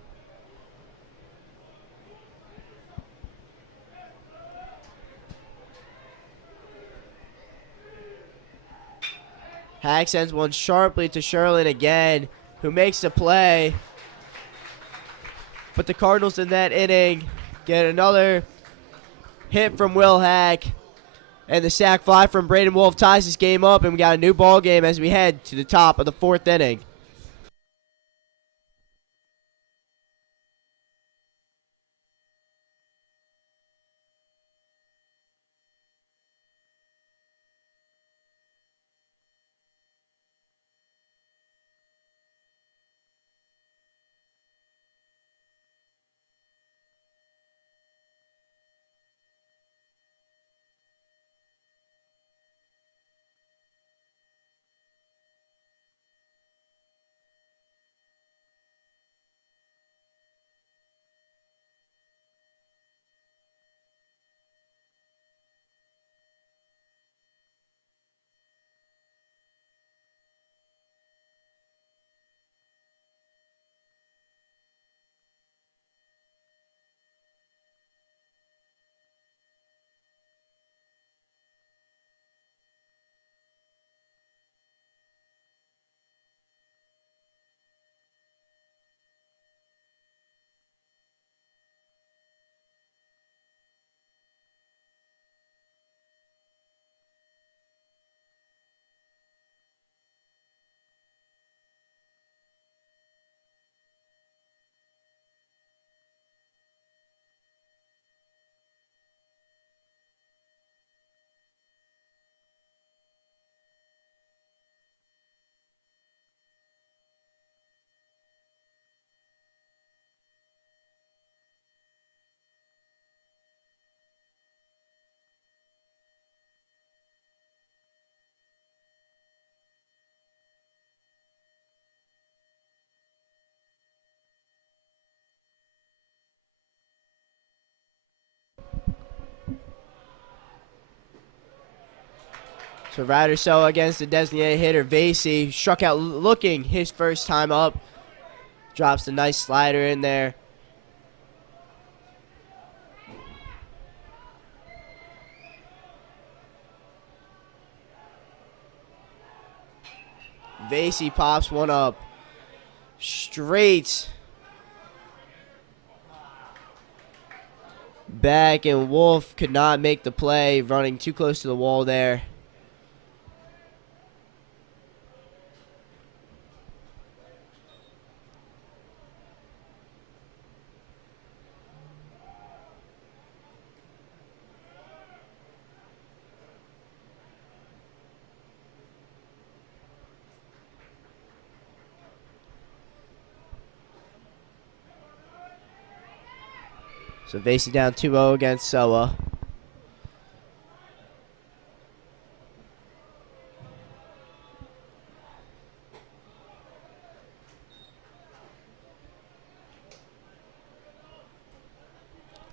Hack sends one sharply to Sherlin again, who makes the play. But the Cardinals in that inning get another hit from Will Hack. And the sac fly from Braden Wolf ties this game up, and we got a new ball game as we head to the top of the 4th inning. So Ryder so against the designated hitter, Vasey. Struck out looking his first time up. Drops a nice slider in there. Vasey pops one up. Straight back, and Wolf could not make the play, running too close to the wall there. So Varsity down 2-0 against SOA.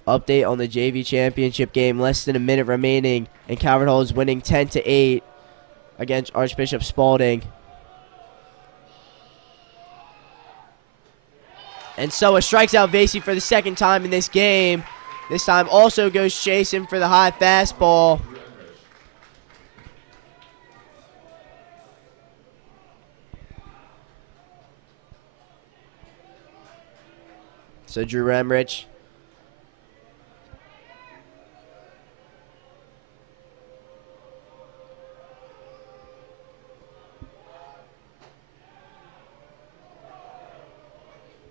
Update on the JV championship game. Less than a minute remaining, and Calvert Hall is winning 10-8 against Archbishop Spalding. And SOA strikes out Varsity for the second time in this game. This time also goes chasing for the high fastball. So Drew Remrich.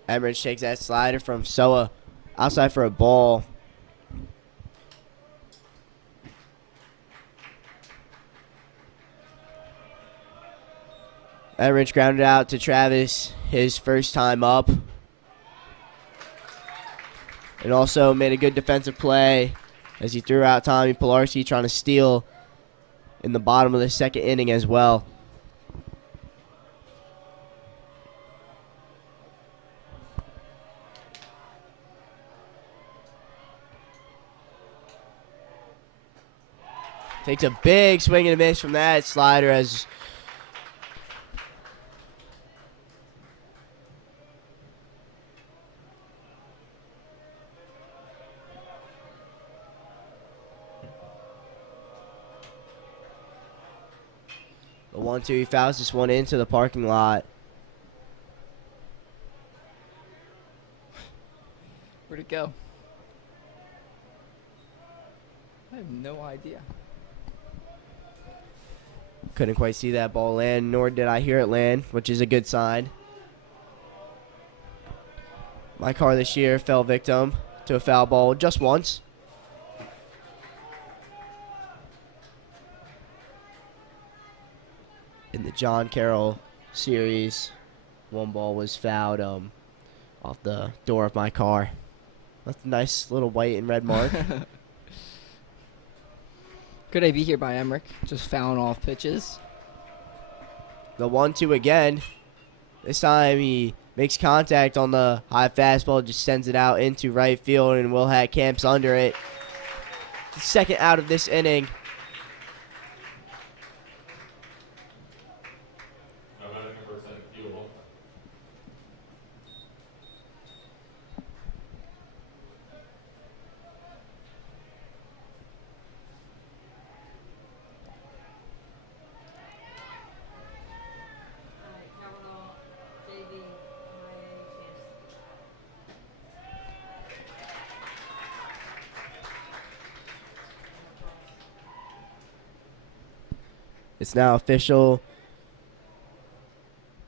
Emrich takes that slider from SOA outside for a ball. Emrich grounded out to Travis his first time up. And also made a good defensive play as he threw out Tommy Pilarski, trying to steal in the bottom of the second inning as well. Takes a big swing and a miss from that slider as the 1-2. He fouls this one into the parking lot. Where'd it go? I have no idea. Couldn't quite see that ball land, nor did I hear it land, which is a good sign. My car this year fell victim to a foul ball just once. In the John Carroll series, one ball was fouled off the door of my car. That's a nice little white and red mark. Could I be here by Emmerich? Just fouling off pitches. The 1-2 again. This time he makes contact on the high fastball, just sends it out into right field, and Will Hatt camps under it. The second out of this inning. It's now official.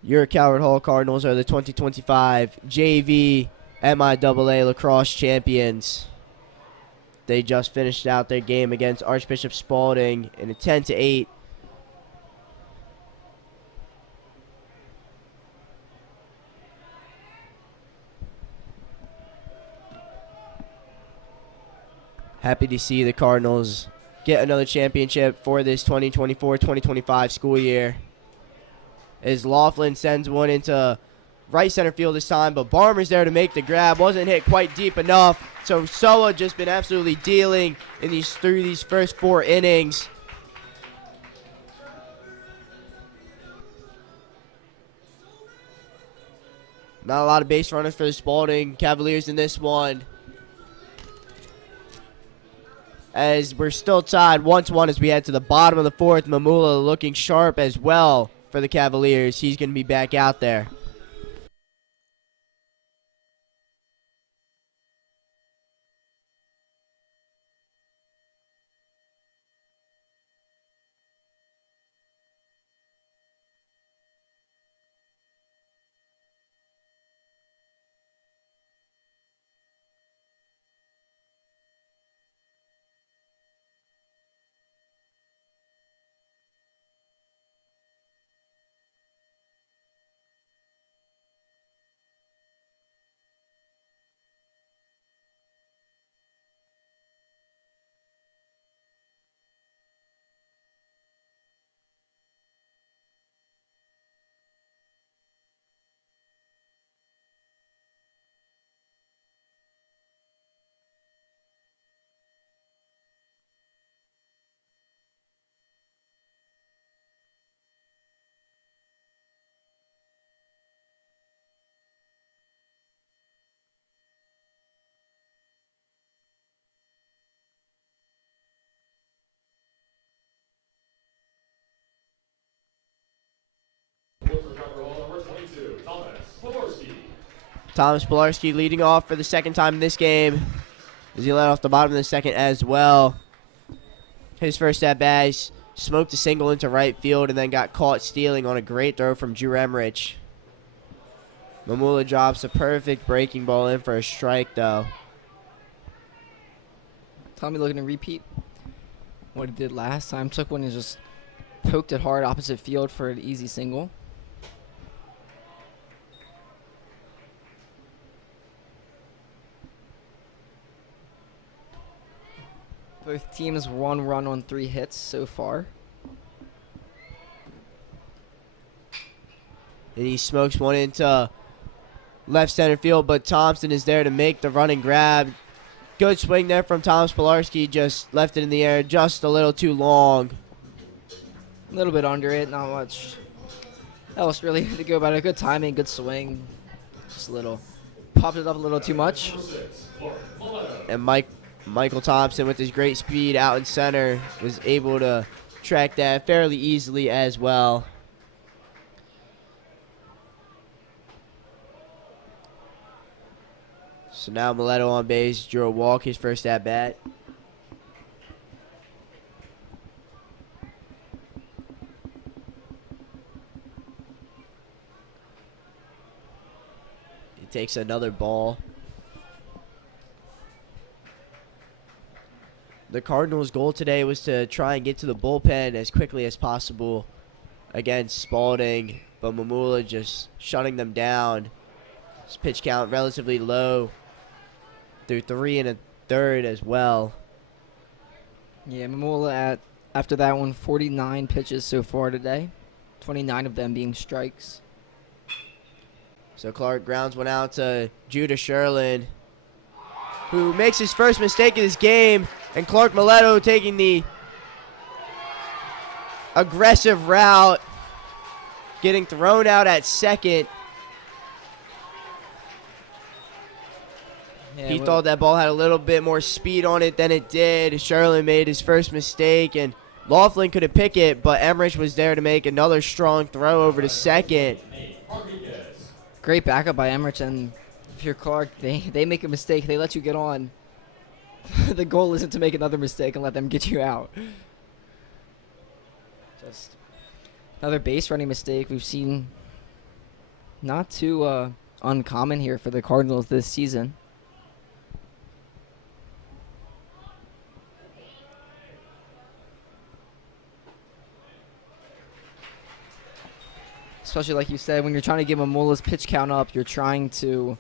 Your Calvert Hall Cardinals are the 2025 JV MIAA lacrosse champions. They just finished out their game against Archbishop Spalding in a 10-8. Happy to see the Cardinals get another championship for this 2024-2025 school year. As Laughlin sends one into right center field this time, but Barmer's there to make the grab. Wasn't hit quite deep enough. So SOA just been absolutely dealing in through these first 4 innings. Not a lot of base runners for the Spalding Cavaliers in this one, as we're still tied 1-1 as we head to the bottom of the 4th. Mamula looking sharp as well for the Cavaliers. He's going to be back out there. Thomas Pilarski leading off for the second time in this game, as he led off the bottom of the second as well. His first at bat, he smoked a single into right field and then got caught stealing on a great throw from Drew Emmerich. MIAA drops a perfect breaking ball in for a strike, though. Tommy looking to repeat what he did last time. Took one and just poked it hard opposite field for an easy single. Both teams 1 run on 3 hits so far. And he smokes one into left center field, but Thompson is there to make the running grab. Good swing there from Thomas Pilarski, just left it in the air just a little too long. A little bit under it, not much else really to go about it. Good timing, good swing. Just a little, popped it up a little too much. And Michael Thompson, with his great speed out in center, was able to track that fairly easily as well. So now Mileto on base, drew a walk, his first at bat. He takes another ball. The Cardinals' goal today was to try and get to the bullpen as quickly as possible against Spalding, but MIAA just shutting them down. His pitch count relatively low through 3 1/3 as well. Yeah, MIAA after that one, 49 pitches so far today, 29 of them being strikes. So Clark grounds one out to Judah Sherlin, who makes his first mistake of this game, and Clark Mileto taking the aggressive route, getting thrown out at second. Yeah, He thought that ball had a little bit more speed on it than it did. Sherlin made his first mistake, and Laughlin couldn't pick it, but Emmerich was there to make another strong throw over to second. great backup by Emmerich, and if you're Clark, they make a mistake, they let you get on. The goal isn't to make another mistake and let them get you out. Just another base running mistake we've seen. Not too uncommon here for the Cardinals this season. Especially like you said, when you're trying to give MIAA's pitch count up, you're trying to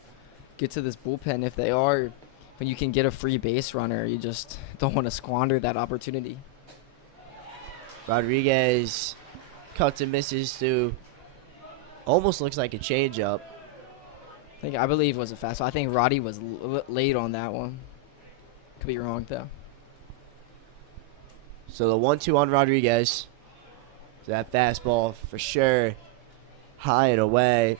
get to this bullpen. If they are, when you can get a free base runner, you just don't want to squander that opportunity. Rodriguez cuts and misses to almost looks like a changeup. I believe it was a fastball. I think Roddy was late on that one. Could be wrong though. So the 1-2 on Rodriguez. That fastball for sure. High and away.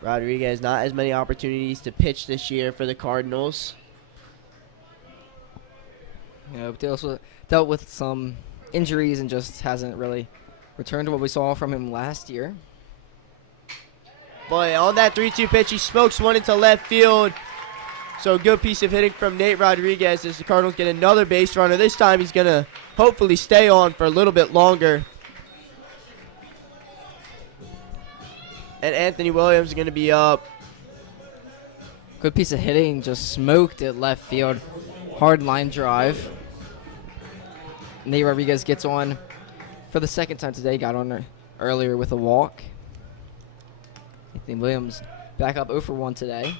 Rodriguez, not as many opportunities to pitch this year for the Cardinals. Yeah, but they also dealt with some injuries and just hasn't really returned to what we saw from him last year. But on that 3-2 pitch, he smokes one into left field. So a good piece of hitting from Nate Rodriguez as the Cardinals get another base runner. This time he's going to hopefully stay on for a little bit longer. And Anthony Williams is going to be up. Good piece of hitting, just smoked it left field. Hard line drive. Nate Rodriguez gets on for the second time today. Got on earlier with a walk. Anthony Williams back up 0 for 1 today.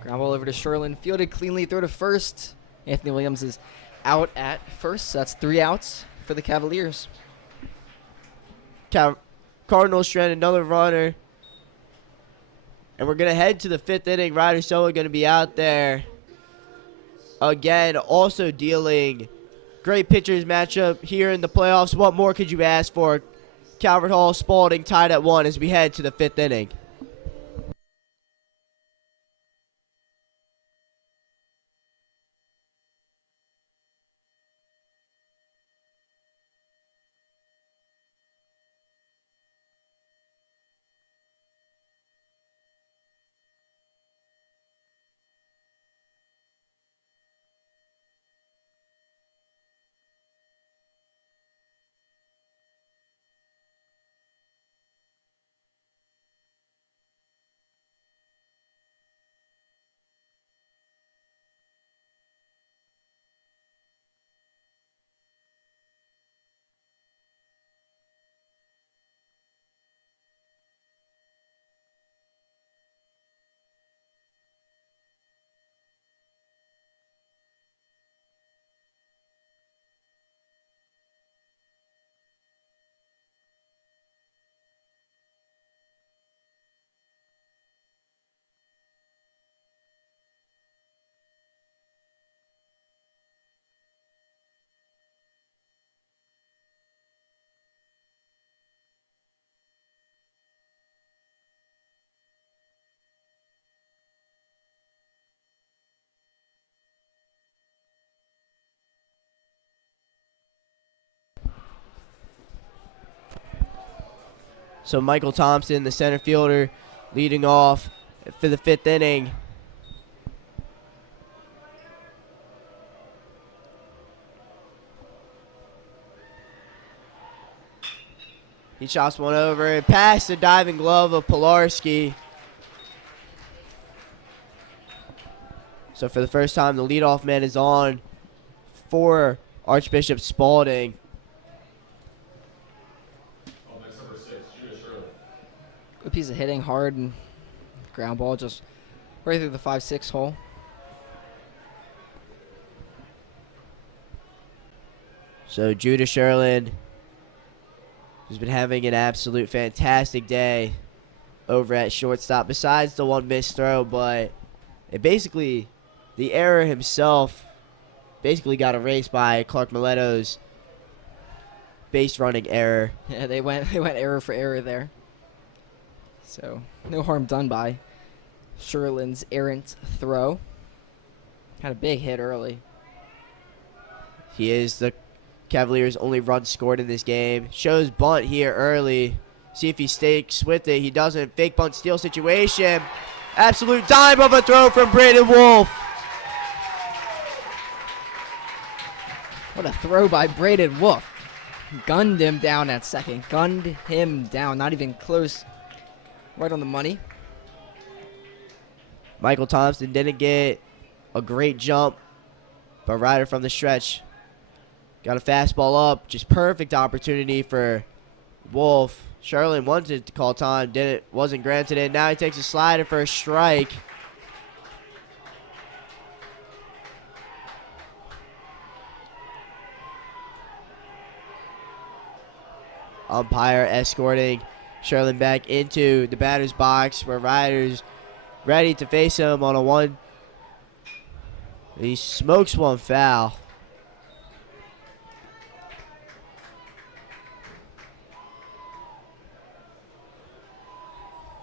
Ground ball over to Sherlin. Fielded cleanly, throw to first. Anthony Williams is out at first. So that's 3 outs for the Cavaliers. Cardinals strand another runner. And we're going to head to the 5th inning. Ryder Soa going to be out there. Again, also dealing great pitchers matchup here in the playoffs. What more could you ask for? Calvert Hall, Spalding tied at 1 as we head to the 5th inning. So Michael Thompson, the center fielder, leading off for the 5th inning. He chops one over and past the diving glove of Pilarski. So for the first time, the leadoff man is on for Archbishop Spalding. Number 6, Judah Shirley. Good piece of hitting, hard and ground ball just right through the 5-6 hole. So Judah Sherlin has been having an absolute fantastic day over at shortstop, besides the one missed throw, but it basically, the error himself basically got erased by Clark Miletto's base running error. Yeah, they went error for error there. So no harm done by Sherlin's errant throw. Had a big hit early. He is the Cavaliers' only run scored in this game. Shows bunt here early. See if he stakes with it. He doesn't. Fake bunt steal situation. Absolute dime of a throw from Braden Wolf. What a throw by Braden Wolf. Gunned him down at second. Gunned him down. Not even close. Right on the money. Michael Thompson didn't get a great jump, but Ryder from the stretch got a fastball up. Just perfect opportunity for Wolf. Sherlin wanted to call time, wasn't granted it. Now he takes a slider for a strike. Umpire escorting Sherlin back into the batter's box where Ryder's ready to face him on a 1. He smokes one foul.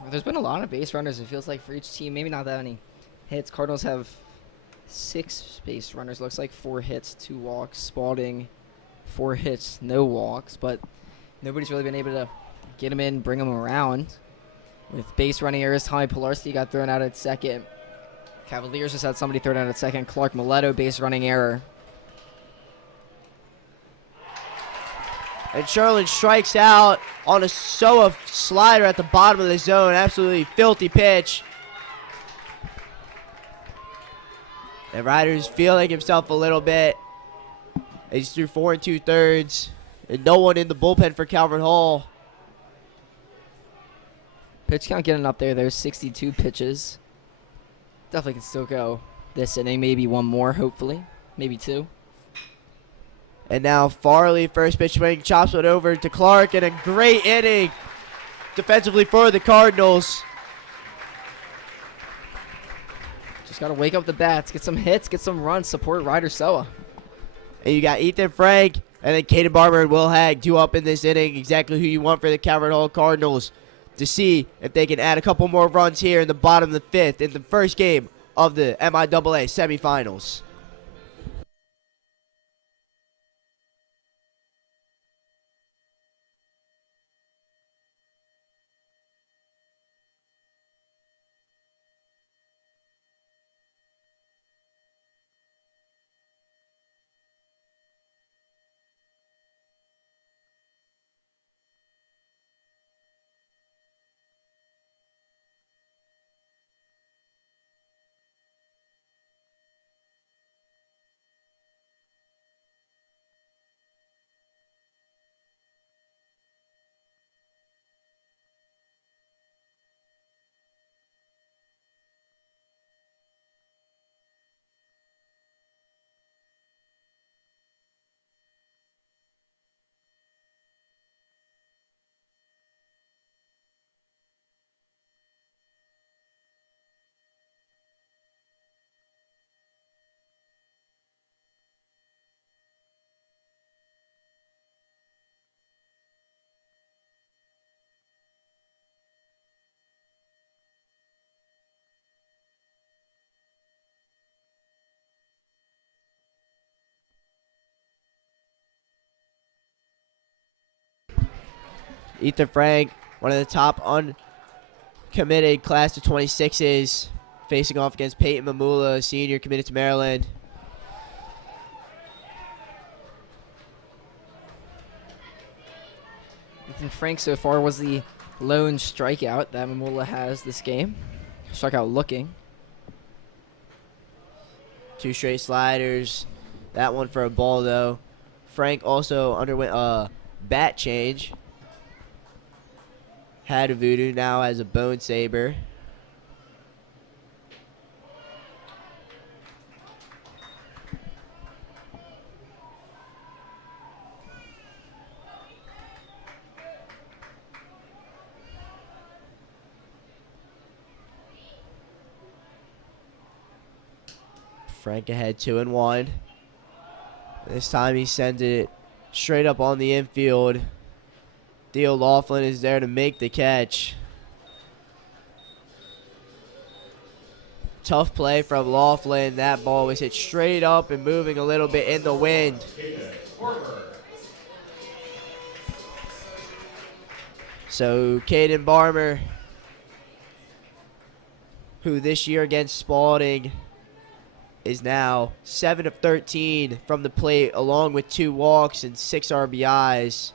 There's been a lot of base runners, it feels like, for each team. Maybe not that many hits. Cardinals have 6 base runners. Looks like 4 hits, 2 walks. Spalding, 4 hits, no walks. But nobody's really been able to get him in, bring him around. With base running errors, Tommy Pilarski got thrown out at second. Cavaliers just had somebody thrown out at second. Clark Miletto, base running error. And Sherlin strikes out on a Soa slider at the bottom of the zone. Absolutely filthy pitch. And Ryder's feeling himself a little bit. He's through 4 2/3. And no one in the bullpen for Calvert Hall. Pitch count getting up there. There's 62 pitches. Definitely can still go this inning. Maybe one more, hopefully. Maybe 2. And now Farley, first pitch swing, chops it over to Clark, and a great inning defensively for the Cardinals. Just got to wake up the bats, get some hits, get some runs, support Ryder Soa. And you got Ethan Frank, and then Caden Barber and Will Hagg, 2 up in this inning. Exactly who you want for the Calvert Hall Cardinals, to see if they can add a couple more runs here in the bottom of the 5th in the first game of the MIAA semifinals. Ethan Frank one of the top uncommitted class of 26s, facing off against Peyton Mamula, a senior committed to Maryland. Ethan Frank so far was the lone strikeout that Mamula has this game. Strikeout looking. 2 straight sliders. That one for a ball, though. Frank also underwent a bat change. Had a voodoo, now has a bone saber. Frank ahead 2-1. This time he sends it straight up on the infield. Theo Laughlin is there to make the catch. Tough play from Laughlin. That ball was hit straight up and moving a little bit in the wind. So Caden Barmer, who this year against Spalding is now 7 of 13 from the plate, along with 2 walks and 6 RBIs.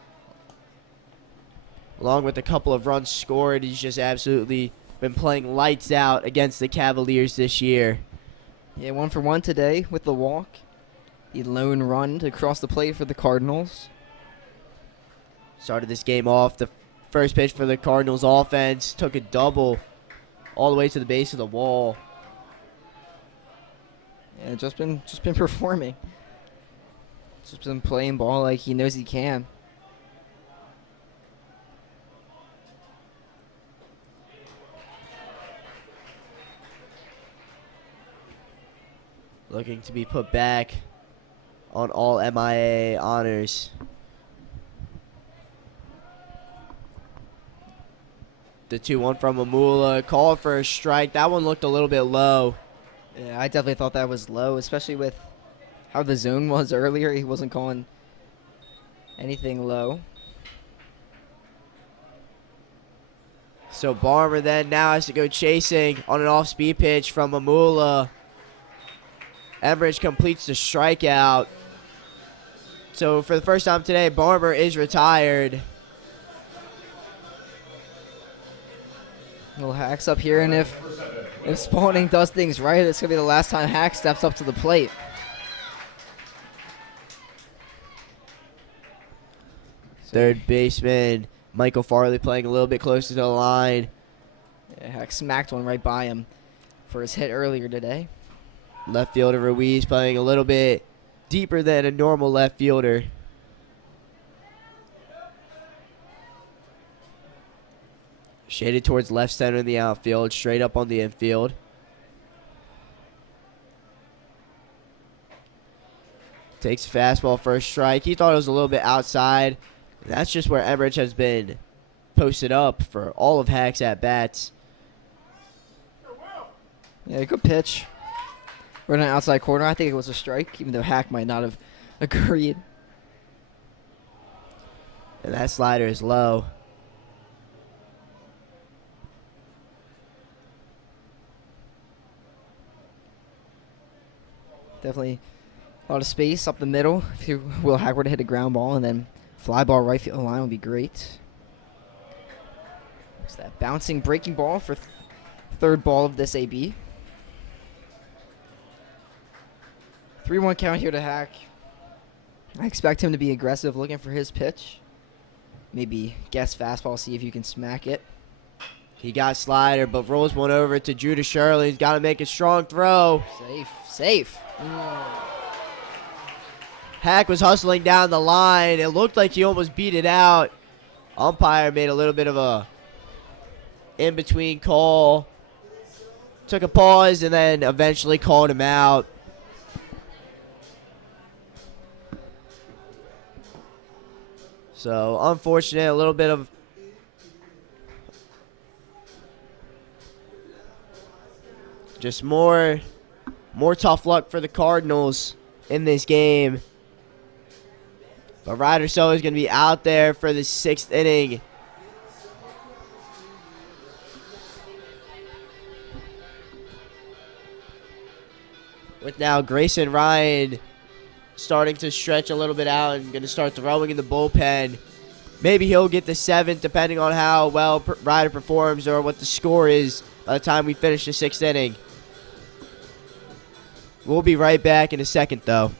Along with a couple of runs scored, he's just absolutely been playing lights out against the Cavaliers this year. Yeah, 1 for 1 today with the walk. The lone run to cross the plate for the Cardinals. Started this game off. The first pitch for the Cardinals offense took a double all the way to the base of the wall. Yeah, just been performing. Just been playing ball like he knows he can. Looking to be put back on all MIAA honors. The 2-1 from Mamula, called for a strike. That one looked a little bit low. Yeah, I definitely thought that was low, especially with how the zone was earlier. He wasn't calling anything low. So Barmer then now has to go chasing on an off-speed pitch from Mamula. Emmerich completes the strikeout. So for the first time today, Barmer is retired. Little Hacks up here, and if Spalding does things right, it's going to be the last time Hack steps up to the plate. Third baseman Michael Farley playing a little bit closer to the line. Yeah, Hack smacked one right by him for his hit earlier today. Left fielder Ruiz playing a little bit deeper than a normal left fielder. Shaded towards left center in the outfield, straight up on the infield. Takes a fastball for a strike. He thought it was a little bit outside. That's just where Emmerich has been posted up for all of Hack's at-bats. Yeah, good pitch. Right on the outside corner. I think it was a strike, even though Hack might not have agreed. And that slider is low. Definitely a lot of space up the middle. If Will Hack were to hit a ground ball and then fly ball right field line would be great. It's that bouncing breaking ball for third ball of this AB. 3-1 count here to Hack. I expect him to be aggressive, looking for his pitch. Maybe guess fastball, see if you can smack it. He got slider, but rolls one over to Judah Shirley. He's got to make a strong throw. Safe. Hack was hustling down the line. It looked like he almost beat it out. Umpire made a little bit of a in-between call. Took a pause and then eventually called him out. So, unfortunate, a little bit of just more tough luck for the Cardinals in this game. But Ryder So is going to be out there for the 6th inning. with now Grayson Ryan starting to stretch a little bit out and going to start throwing in the bullpen. Maybe he'll get the 7th depending on how well Ryder performs or what the score is by the time we finish the 6th inning. We'll be right back in a second, though.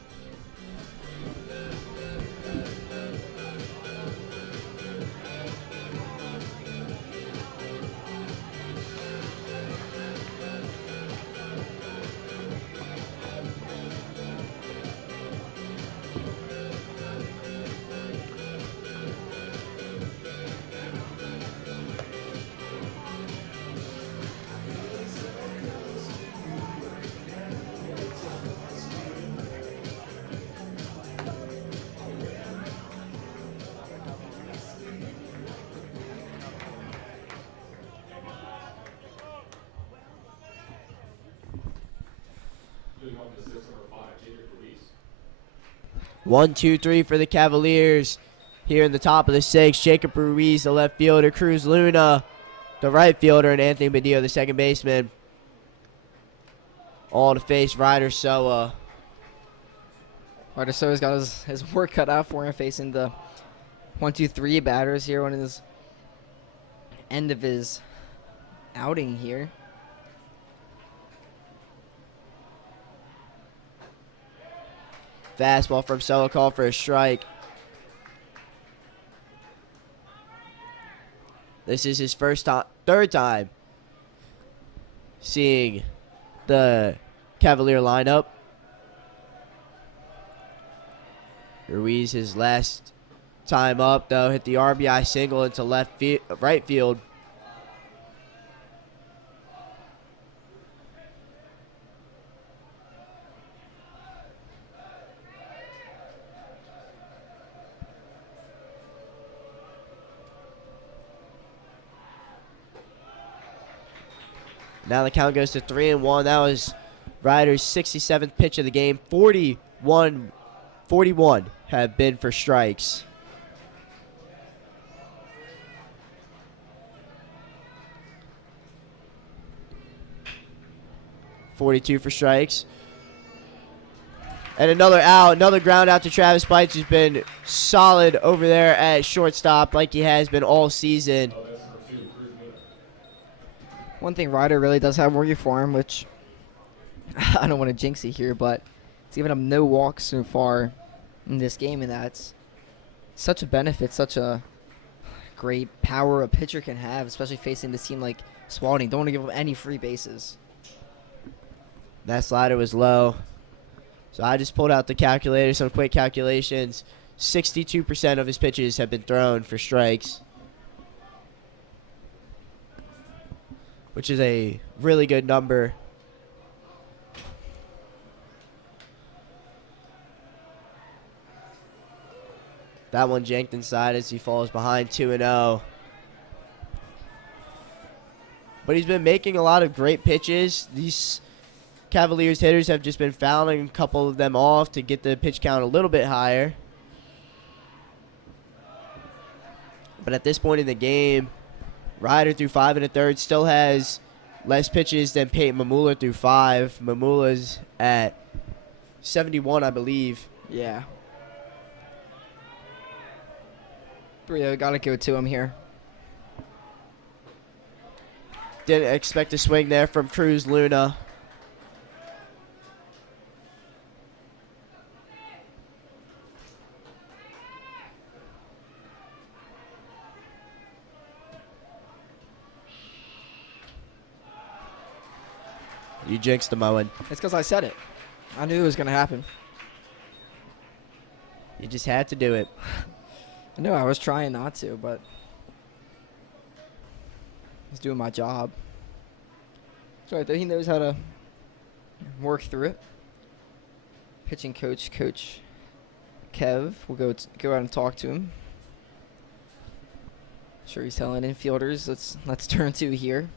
Moving on to the 6th, number 5, Jacob Ruiz. 1, 2, 3 for the Cavaliers. Here in the top of the 6th, Jacob Ruiz, the left fielder, Cruz Luna, the right fielder, and Anthony Badillo, the second baseman. All to face Ryder Soa. Ryder Soa's got his work cut out for him, facing the 1, 2, 3 batters here on his end of his outing here. Fastball from Soa, called for a strike. This is his third time seeing the Cavalier lineup. Ruiz, his last time up, though, hit the RBI single into right field. Now the count goes to 3-1. That was Ryder's 67th pitch of the game. 41 have been for strikes. .42 for strikes. And another out, another ground out to Travis Bites, who's been solid over there at shortstop like he has been all season. One thing Ryder really does have working for him, which I don't want to jinx it here, but it's given him no walks so far in this game, and that's such a benefit, such a great power a pitcher can have, especially facing this team like Spalding. Don't want to give him any free bases. That slider was low. So I just pulled out the calculator, some quick calculations. 62% of his pitches have been thrown for strikes, which is a really good number. That one janked inside as he falls behind 2-0. But he's been making a lot of great pitches. These Cavaliers hitters have just been fouling a couple of them off to get the pitch count a little bit higher. But at this point in the game, Ryder through 5 1/3 still has less pitches than Peyton Mamula through 5. Mamula's at 71, I believe. Yeah. 3-0, got to go to him here. Didn't expect a swing there from Cruz Luna. You jinxed him, Owen. It's because I said it. I knew it was going to happen. You just had to do it. I know I was trying not to, but I was doing my job. It's all right, though. He knows how to work through it. Pitching coach, Coach Kev, will go out and talk to him. Sure, he's telling infielders, let's turn to here.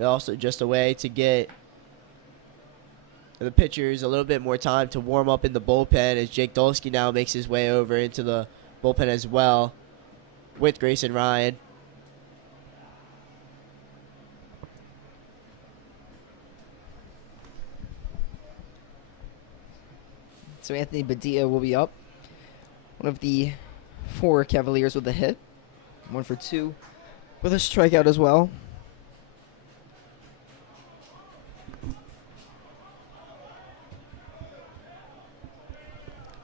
Also just a way to get the pitchers a little bit more time to warm up in the bullpen as Jake Dolsky now makes his way over into the bullpen as well with Grayson Ryan. So Anthony Badilla will be up. One of the 4 Cavaliers with a hit. 1 for 2 with a strikeout as well.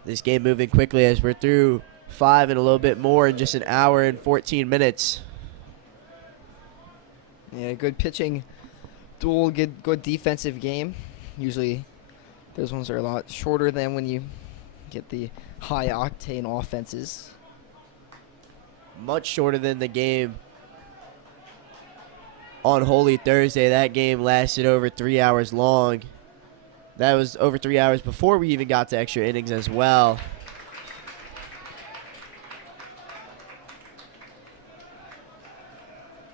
This game moving quickly as we're through 5 and a little bit more in just an hour and 14 minutes. Yeah, good pitching duel, good defensive game. Usually those ones are a lot shorter than when you get the high octane offenses. Much shorter than the game on Holy Thursday. That game lasted over 3 hours long. That was over 3 hours before we even got to extra innings as well.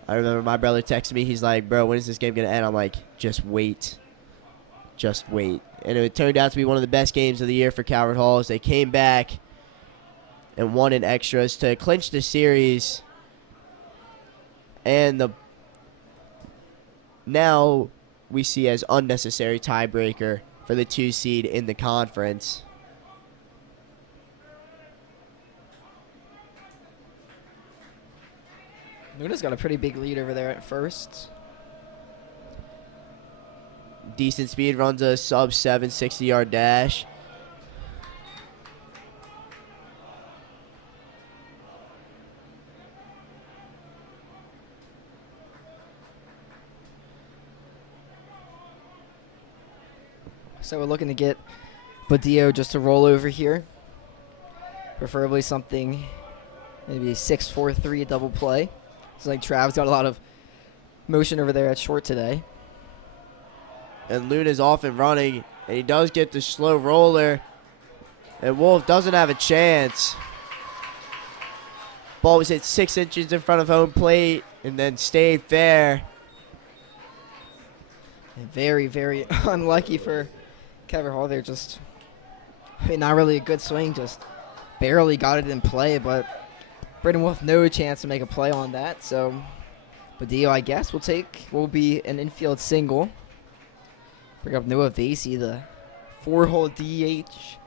I remember my brother texted me. He's like, bro, when is this game going to end? I'm like, just wait. Just wait. And it turned out to be one of the best games of the year for Calvert Hall as they came back and won in extras to clinch the series. And now we see as unnecessary tiebreaker for the 2 seed in the conference. Luna's got a pretty big lead over there at first. Decent speed, runs a sub 7 60-yard dash. So we're looking to get Badillo just to roll over here. Preferably something, maybe 6-4-3 double play. It's like Trav's got a lot of motion over there at short today. And Luna's off and running, and he does get the slow roller. And Wolf doesn't have a chance. Ball was hit 6 inches in front of home plate and then stayed fair. And very, very unlucky for Calvert Hall. They're just, not really a good swing, just barely got it in play, but Brendan Wolf no chance to make a play on that. So Badillo, I guess, will be an infield single. Bring up Noah Vasey, the 4-hole DH.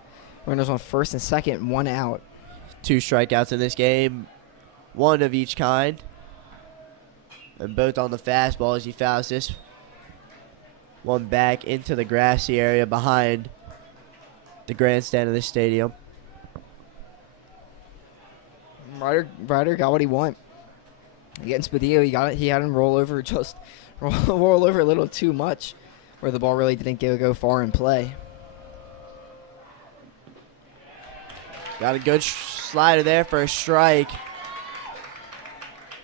Runners on first and second, 1 out. 2 strikeouts in this game, 1 of each kind. And both on the fastball as he fouls this one back into the grassy area behind the grandstand of the stadium. Ryder got what he wanted. Against Badillo, he had him roll over roll over a little too much, where the ball really didn't go far in play. Got a good slider there for a strike.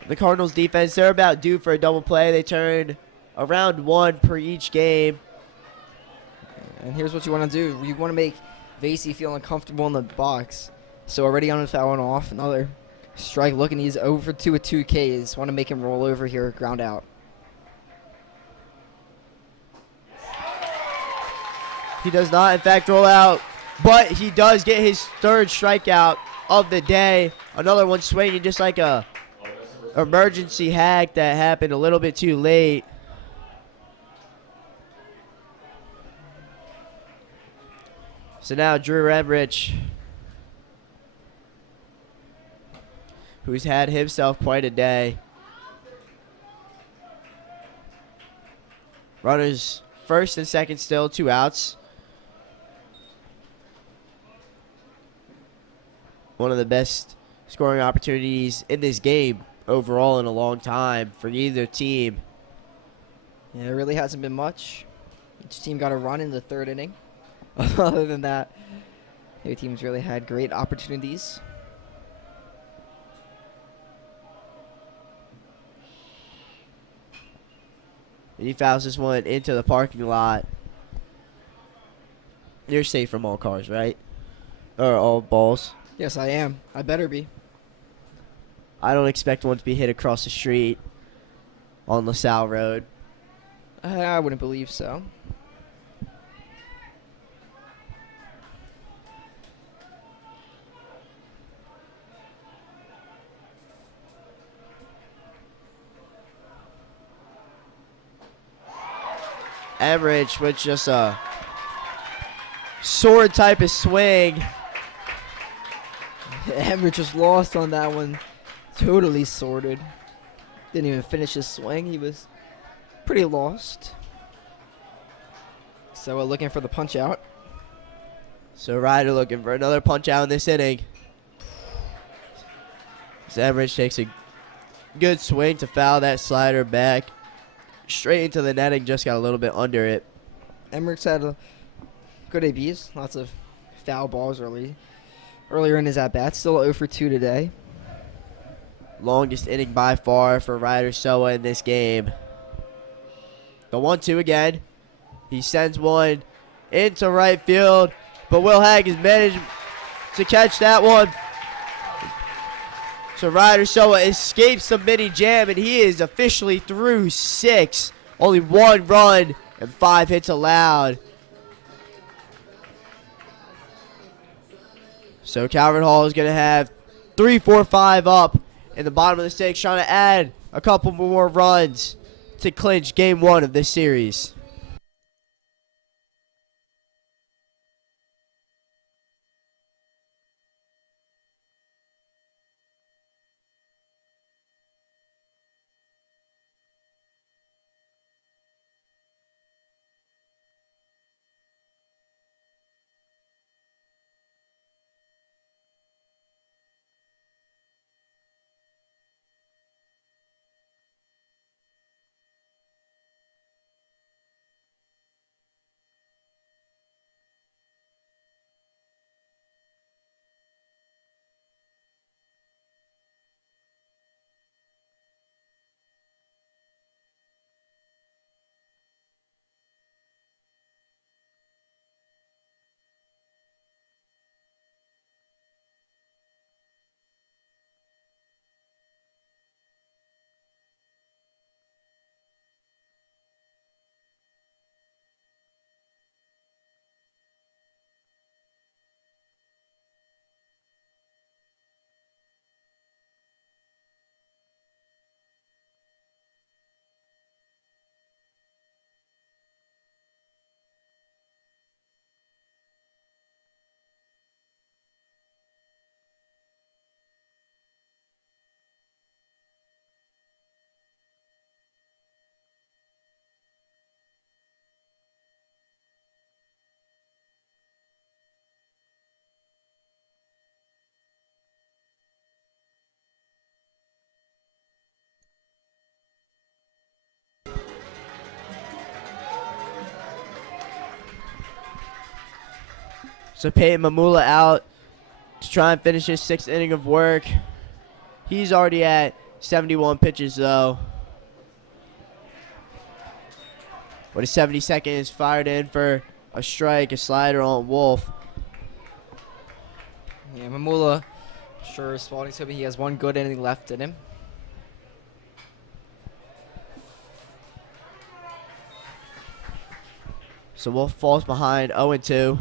The Cardinals defense, they're about due for a double play. They turn around 1 per each game. And here's what you want to do. You want to make Vasey feel uncomfortable in the box. So already on his fouling off. Another strike looking. He's over 2 with 2 Ks. Want to make him roll over here, ground out. He does not, in fact, roll out. But he does get his 3rd strikeout of the day. Another one swinging just like a emergency hack that happened a little bit too late. So now Drew Emrich, who's had himself quite a day. Runners first and second still, 2 outs. One of the best scoring opportunities in this game overall in a long time for either team. Yeah, it really hasn't been much. Each team got a run in the 3rd inning. Other than that, the teams really had great opportunities. And he fouls this one into the parking lot. You're safe from all cars, right? Or all balls. Yes, I am. I better be. I don't expect one to be hit across the street on LaSalle Road. I wouldn't believe so. Emrich with just a sword type of swing. Emmer just lost on that one. Totally sorted. Didn't even finish his swing. He was pretty lost. So we're looking for the punch out. So Ryder looking for another punch out in this inning. Emmerich takes a good swing to foul that slider back. Straight into the netting, just got a little bit under it. Emmerich's had a good ABs. Lots of foul balls earlier in his at-bat. Still 0 for 2 today. Longest inning by far for Ryder Soa in this game. The 1-2 again. He sends one into right field, but Will Hag has managed to catch that one. So Ryder Soa escapes the mini jam, and he is officially through 6. Only 1 run and 5 hits allowed. So Calvert Hall is going to have 3, 4, 5 up in the bottom of the 6, trying to add a couple more runs to clinch game 1 of this series. So Peyton Mamula out to try and finish his 6th inning of work. He's already at 71 pitches, though. But his 72nd is fired in for a strike, a slider on Wolf. Yeah, Mamula, sure, Spalding's hoping he has 1 good inning left in him. So Wolf falls behind 0-2.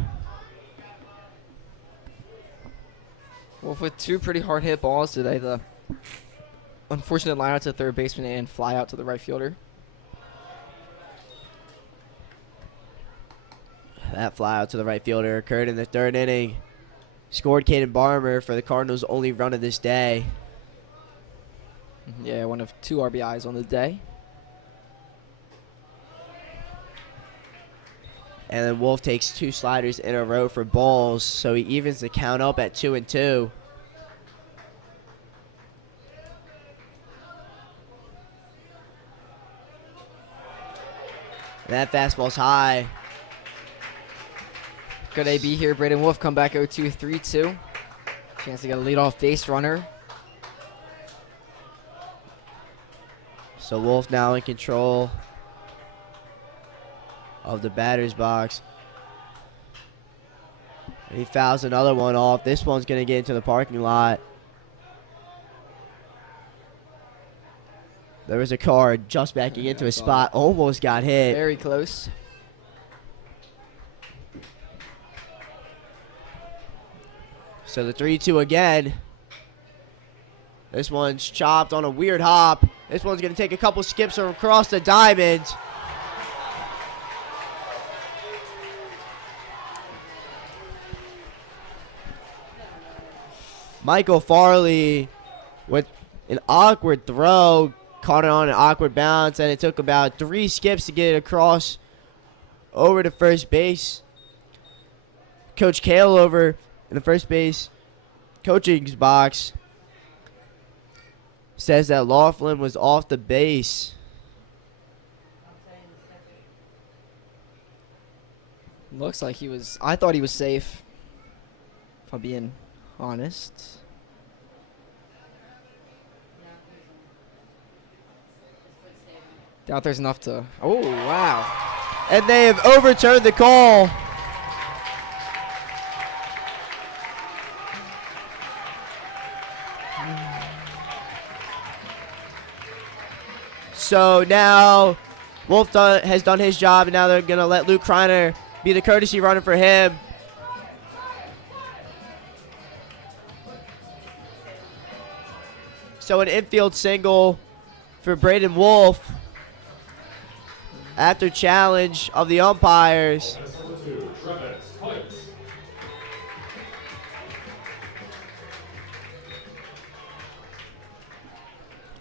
Wolf with 2 pretty hard hit balls today. The unfortunate line out to third baseman and fly out to the right fielder. That fly out to the right fielder occurred in the 3rd inning. Scored Caden Barmer for the Cardinals' only run of this day. Yeah, one of 2 RBIs on the day. And then Wolf takes 2 sliders in a row for balls, so he evens the count up at 2-2. That fastball's high. Good AB here. Braden Wolf come back 0-2, 3-2. Chance to get a leadoff base runner. So Wolf now in control of the batter's box. He fouls another one off. This one's going to get into the parking lot. There was a car just backing into a spot. Almost got hit. Very close. So the 3-2 again. This one's chopped on a weird hop. This one's going to take a couple skips across the diamond. Michael Farley with an awkward throw, caught it on an awkward bounce, and it took about 3 skips to get it across over to first base. Coach Kale over in the first base coaching box says that Laughlin was off the base. Looks like he was. I thought he was safe, if I'm being honest. Doubt there's enough to. Oh, wow. And they have overturned the call. So now Wolf has done his job, and now they're going to let Luke Kreiner be the courtesy runner for him. So an infield single for Braden Wolf after challenge of the umpires.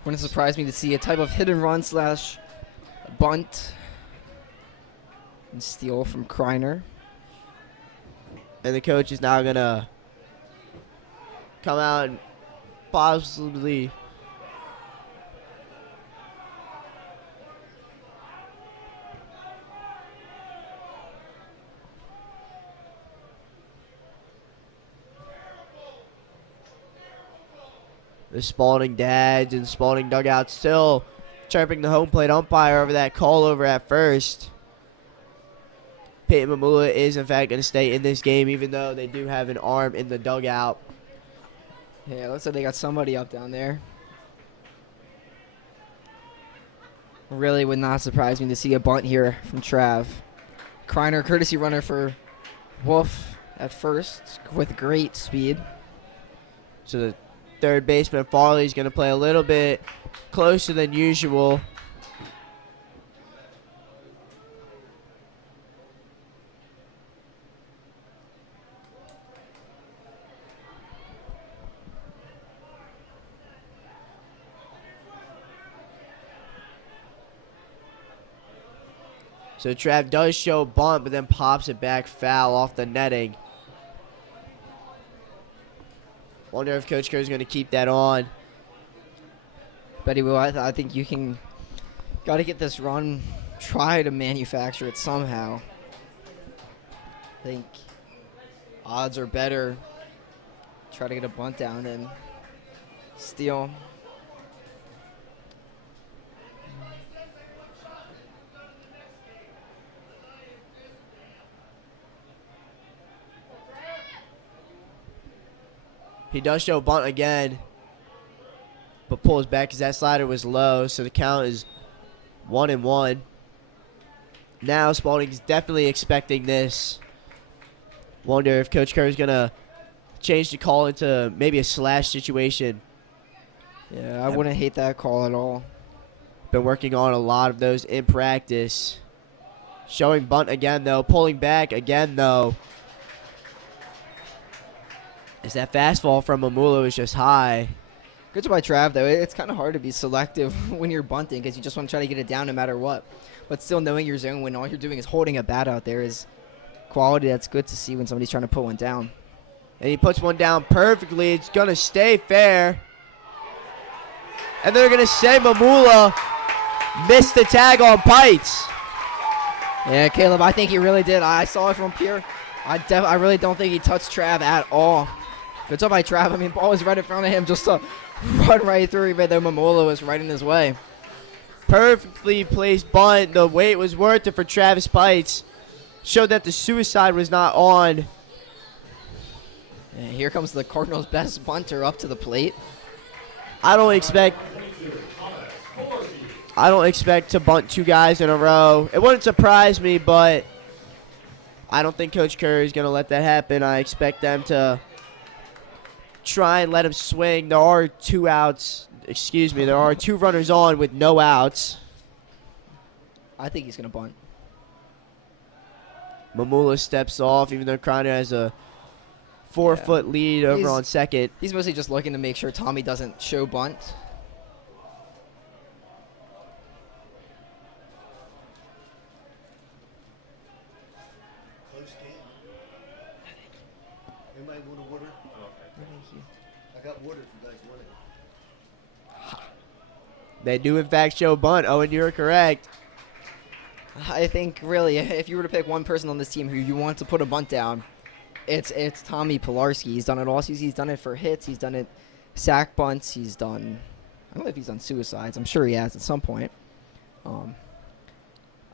Wouldn't surprise me to see a type of hit and run slash bunt and steal from Kreiner. And the coach is now going to come out and possibly the Spalding dads and Spalding dugout still chirping the home plate umpire over that call over at first. Peyton Mamula is, in fact, going to stay in this game, even though they do have an arm in the dugout. Yeah, looks like they got somebody up down there. Really would not surprise me to see a bunt here from Trav. Kreiner, courtesy runner for Wolf at first with great speed. So the third baseman, Farley, is going to play a little bit closer than usual. So Trav does show bunt, but then pops it back foul off the netting. Wonder if Coach Kerr is going to keep that on. But he will. I think you can. Got to get this run. Try to manufacture it somehow. I think odds are better. Try to get a bunt down and steal. He does show bunt again, but pulls back because that slider was low, so the count is 1-1. Now Spalding's definitely expecting this. Wonder if Coach Kerr is going to change the call into maybe a slash situation. Yeah, I wouldn't hate that call at all. Been working on a lot of those in practice. Showing bunt again, though. Pulling back again, though. As that fastball from Mamula is just high. Good job by Trav, though. It's kind of hard to be selective when you're bunting because you just want to try to get it down no matter what. But still knowing your zone when all you're doing is holding a bat out there is quality that's good to see when somebody's trying to put one down. And he puts one down perfectly. It's going to stay fair. And they're going to say Mamula missed the tag on Pites. Yeah, Caleb, I think he really did. I saw it from here. I really don't think he touched Trav at all. Good job by Trav. I mean, ball was right in front of him just to run right through, even though Mamula was right in his way. Perfectly placed bunt. The wait was worth it for Travis Pites. Showed that the suicide was not on. And here comes the Cardinals' best bunter up to the plate. I don't expect to bunt 2 guys in a row. It wouldn't surprise me, but I don't think Coach Kerr is going to let that happen. I expect them to try and let him swing. There are 2 outs. Excuse me. There are 2 runners on with no outs. I think he's going to bunt. Mamula steps off, even though Kreiner has a 4-foot lead over He's- on second. He's mostly just looking to make sure Tommy doesn't show bunt. Close game. Anybody want a water? I got water if you guys want it. They do, in fact, show bunt. Owen, you're correct. I think really, if you were to pick one person on this team who you want to put a bunt down, it's Tommy Pilarski. He's done it all season. He's done it for hits. He's done it sack bunts. He's done. I don't know if he's done suicides. I'm sure he has at some point.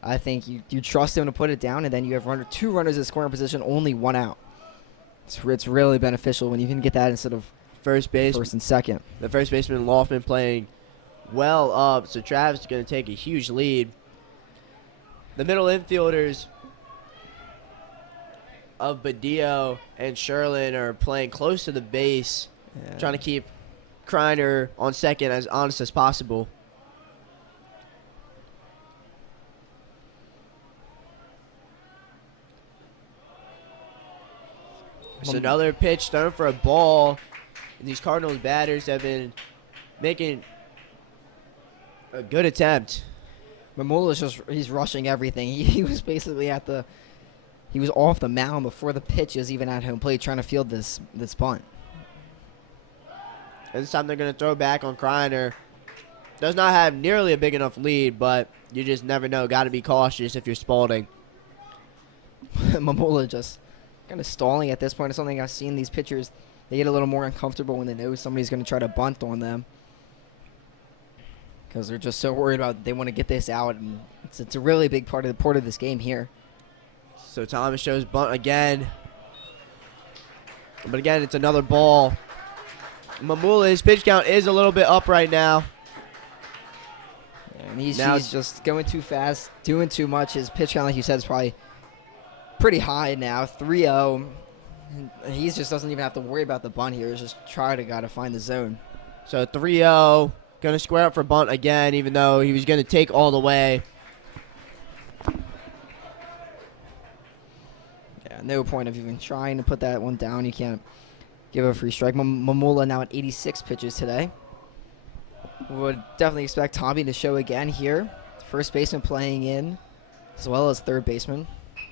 I think you trust him to put it down, and then you have two runners at scoring position, only one out. It's really beneficial when you can get that instead of First base. first and second. The first baseman, Loftman, playing well up, so Travis is going to take a huge lead. The middle infielders of Badillo and Sherlin are playing close to the base, Yeah. trying to keep Kreiner on second as honest as possible. It's another pitch thrown for a ball. And these Cardinals batters have been making a good attempt. Mamula's he's rushing everything. He was basically he was off the mound before the pitch is even at home plate trying to field this bunt. And this time they're going to throw back on Kreiner. Does not have nearly a big enough lead, but you just never know. Got to be cautious if you're Spalding. Mamula just kind of stalling at this point. It's something I've seen these pitchers. They get a little more uncomfortable when they know somebody's going to try to bunt on them. Because they're just so worried about they want to get this out. And it's a really big part of this game here. So Thomas shows bunt again. But again, it's another ball. Mamula, his pitch count is a little bit up right now. And he's Now- just going too fast, doing too much. His pitch count, like you said, is probably pretty high now, 3-0. And he just doesn't even have to worry about the bunt here. He's just gotta find the zone. So 3-0. Going to square up for bunt again, even though he was going to take all the way. Yeah, no point of even trying to put that one down. You can't give a free strike. Mamula now at 86 pitches today. Would definitely expect Tommy to show again here. First baseman playing in, as well as third baseman.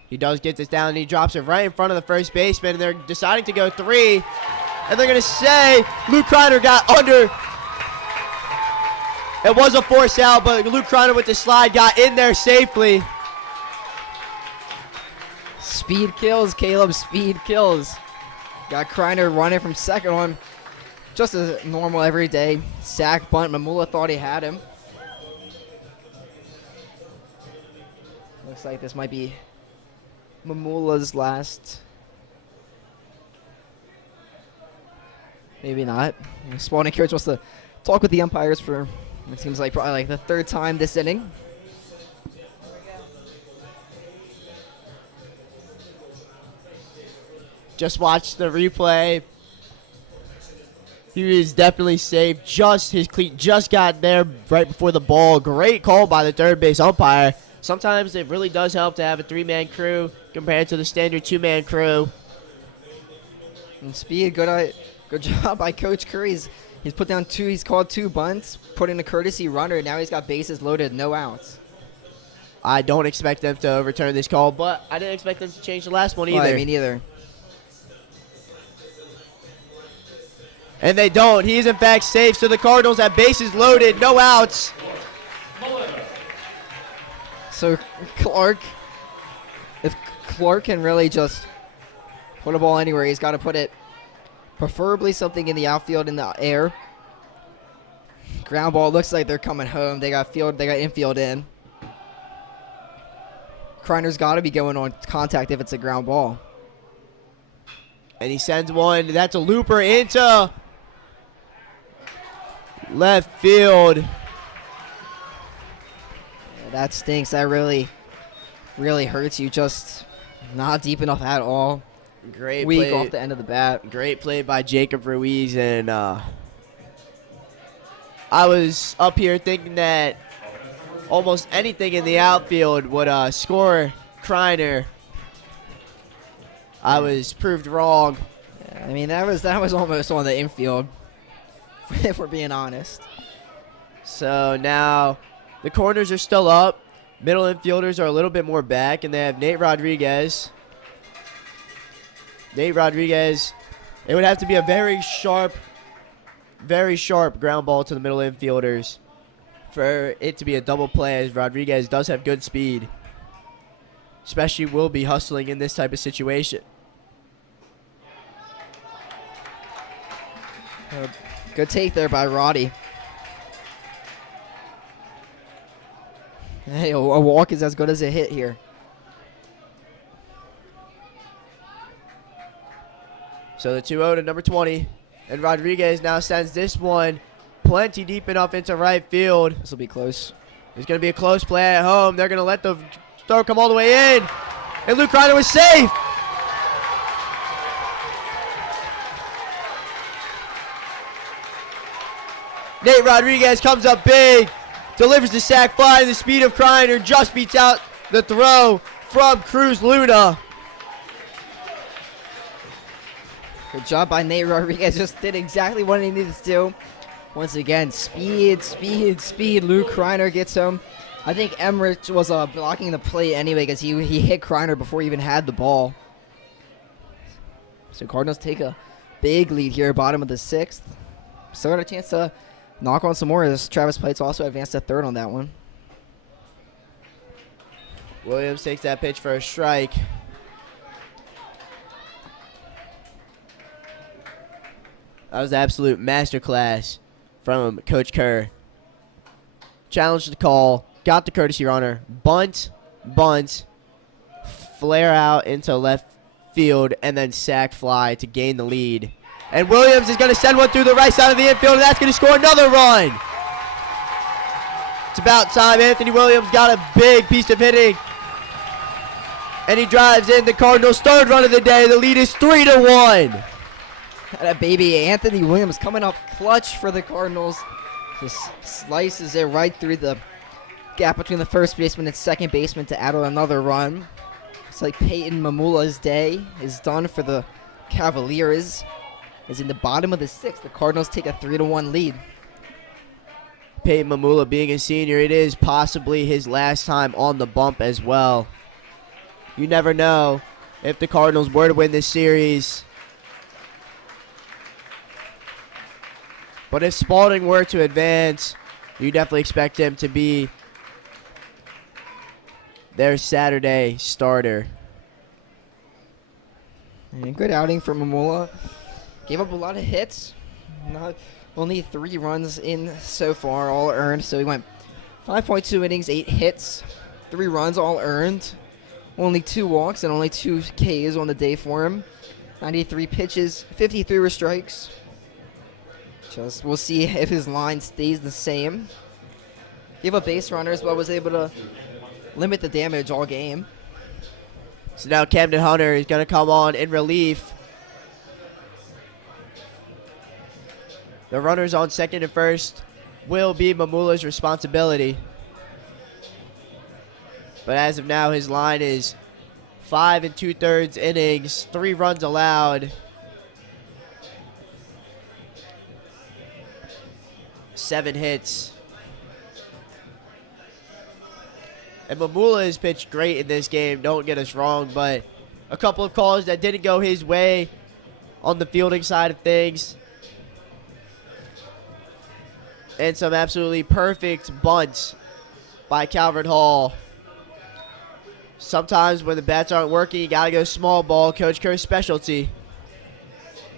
He does get this down, and he drops it right in front of the first baseman, and they're deciding to go 3. And they're going to say Luke Kreiner got under. It was a force out, but Luke Kreiner with the slide got in there safely. Speed kills, Caleb. Speed kills. Got Kreiner running from second on. Just a normal everyday sack bunt. Mamula thought he had him. Looks like this might be Mamula's last. Maybe not. Spalding coach wants to talk with the umpires for, it seems like probably like the third time this inning. Just watched the replay. He was definitely safe. His cleat just got there right before the ball. Great call by the third base umpire. Sometimes it really does help to have a 3-man crew compared to the standard 2-man crew. And Speed, good job by Coach Curry. He's put down two. He's called 2 bunts, put in a courtesy runner. Now he's got bases loaded, no outs. I don't expect them to overturn this call, but I didn't expect them to change the last one either. Well, me neither. And they don't. He is in fact safe. So the Cardinals have bases loaded, no outs. So if Clark can really just put a ball anywhere, he's got to put it, preferably something in the outfield in the air. Ground ball looks like they're coming home. They got infield in. Kreiner's got to be going on contact if it's a ground ball. And he sends one. That's a looper into left field. Yeah, that stinks. That really, really hurts you. Just not deep enough at all. Great Weak play. off the end of the bat. Great play by Jacob Ruiz. And I was up here thinking that almost anything in the outfield would score Kreiner. I was proved wrong. Yeah, I mean, that was almost on the infield, if we're being honest. So now the corners are still up. Middle infielders are a little bit more back, and they have Nate Rodriguez. Nate Rodriguez, it would have to be a very sharp ground ball to the middle infielders for it to be a double play, as Rodriguez does have good speed. Especially will be hustling in this type of situation. Good take there by Roddy. Hey, a walk is as good as a hit here. So the 2-0 to number 20. And Rodriguez now sends this one plenty deep enough into right field. This will be close. It's going to be a close play at home. They're going to let the throw come all the way in. And Luke Reiner was safe. Nate Rodriguez comes up big, delivers the sac fly. The speed of Kreiner just beats out the throw from Cruz Luna. Good job by Nate Rodriguez. Just did exactly what he needed to do. Once again, speed, speed, speed. Luke Kreiner gets him. I think Emmerich was blocking the play anyway because he hit Kreiner before he even had the ball. So Cardinals take a big lead here, bottom of the 6th. Still got a chance to knock on some more as Travis Pites also advanced to third on that one. Williams takes that pitch for a strike. That was an absolute masterclass from Coach Kerr. Challenged the call, got the courtesy runner, bunt, flare out into left field, and then sac fly to gain the lead. And Williams is going to send one through the right side of the infield, and that's going to score another run. It's about time. Anthony Williams got a big piece of hitting, and he drives in the Cardinals' third run of the day. The lead is 3-1. That baby Anthony Williams coming up clutch for the Cardinals. Just slices it right through the gap between the first baseman and second baseman to add another run. It's like Peyton Mamula's day is done for the Cavaliers. As in the bottom of the 6th, the Cardinals take a 3-1 lead. Peyton Mamula being a senior, it is possibly his last time on the bump as well. You never know if the Cardinals were to win this series. But if Spalding were to advance, you definitely expect him to be their Saturday starter. And good outing for Mamula. Gave up a lot of hits. Only 3 runs in so far, all earned. So he went 5.2 innings, 8 hits, 3 runs, all earned. Only 2 walks and only 2 Ks on the day for him. 93 pitches, 53 were strikes. Just we'll see if his line stays the same. Gave up base runners, but was able to limit the damage all game. So now Camden Hunter is going to come on in relief. The runners on second and first will be Mamula's responsibility. But as of now, his line is 5 2/3 innings, 3 runs allowed, 7 hits. And Mamula has pitched great in this game, don't get us wrong, but a couple of calls that didn't go his way on the fielding side of things. And some absolutely perfect bunts by Calvert Hall. Sometimes when the bats aren't working, you got to go small ball, Coach Kerr's specialty.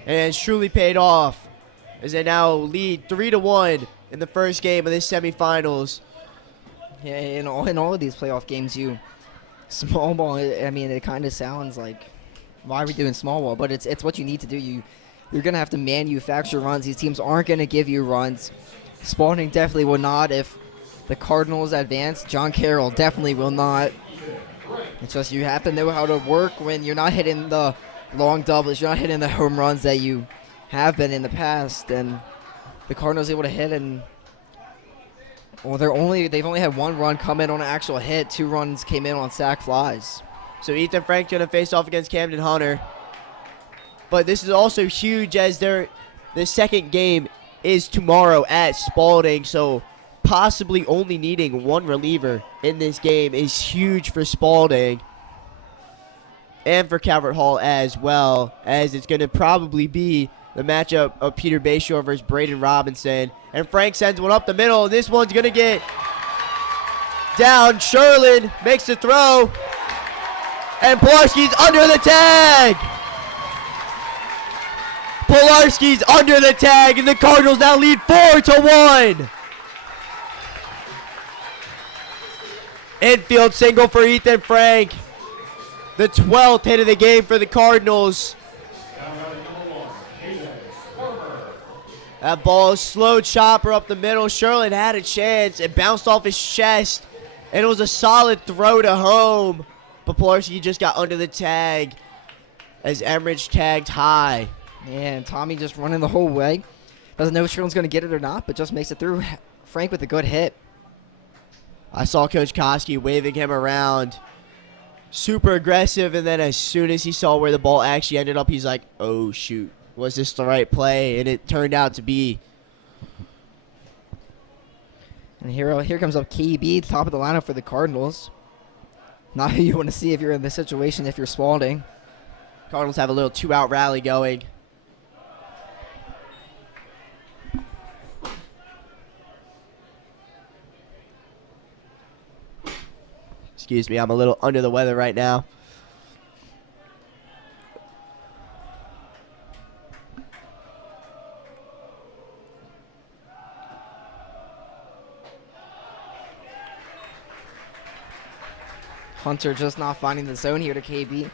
And it's truly paid off as they now lead 3-1 in the first game of this semifinals. Yeah, in all of these playoff games, small ball. I mean, it kind of sounds like, why are we doing small ball? But it's what you need to do. You're gonna have to manufacture runs. These teams aren't gonna give you runs. Spalding definitely will not. If the Cardinals advance, John Carroll definitely will not. It's just you have to know how to work when you're not hitting the long doubles, you're not hitting the home runs that you have been in the past. And the Cardinals able to hit, and well, they've only had 1 run come in on an actual hit. 2 runs came in on sac flies. So Ethan Frank's going to face off against Camden Hunter. But this is also huge as the second game is tomorrow at Spalding. So possibly only needing one reliever in this game is huge for Spalding. And for Calvert Hall as well, as it's going to probably be the matchup of Peter Bayshore versus Braden Robinson. And Frank sends one up the middle. This one's going to get down. Sherlin makes the throw. And Polarski's under the tag. Polarski's under the tag, and the Cardinals now lead 4-1. Infield single for Ethan Frank. The 12th hit of the game for the Cardinals. That ball, slow chopper up the middle. Sherlin had a chance. It bounced off his chest, and it was a solid throw to home. But Polarski just got under the tag as Emmerich tagged high. Yeah, and Tommy just running the whole way. Doesn't know if Sherlin's going to get it or not, but just makes it through. Frank with a good hit. I saw Coach Koski waving him around. Super aggressive, and then as soon as he saw where the ball actually ended up, he's like, oh, shoot. Was this the right play? And it turned out to be. And here comes up KB, top of the lineup for the Cardinals. Not who you want to see if you're in this situation if you're Spalding. Cardinals have a little 2-out rally going. Excuse me, I'm a little under the weather right now. Hunter just not finding the zone here to KB.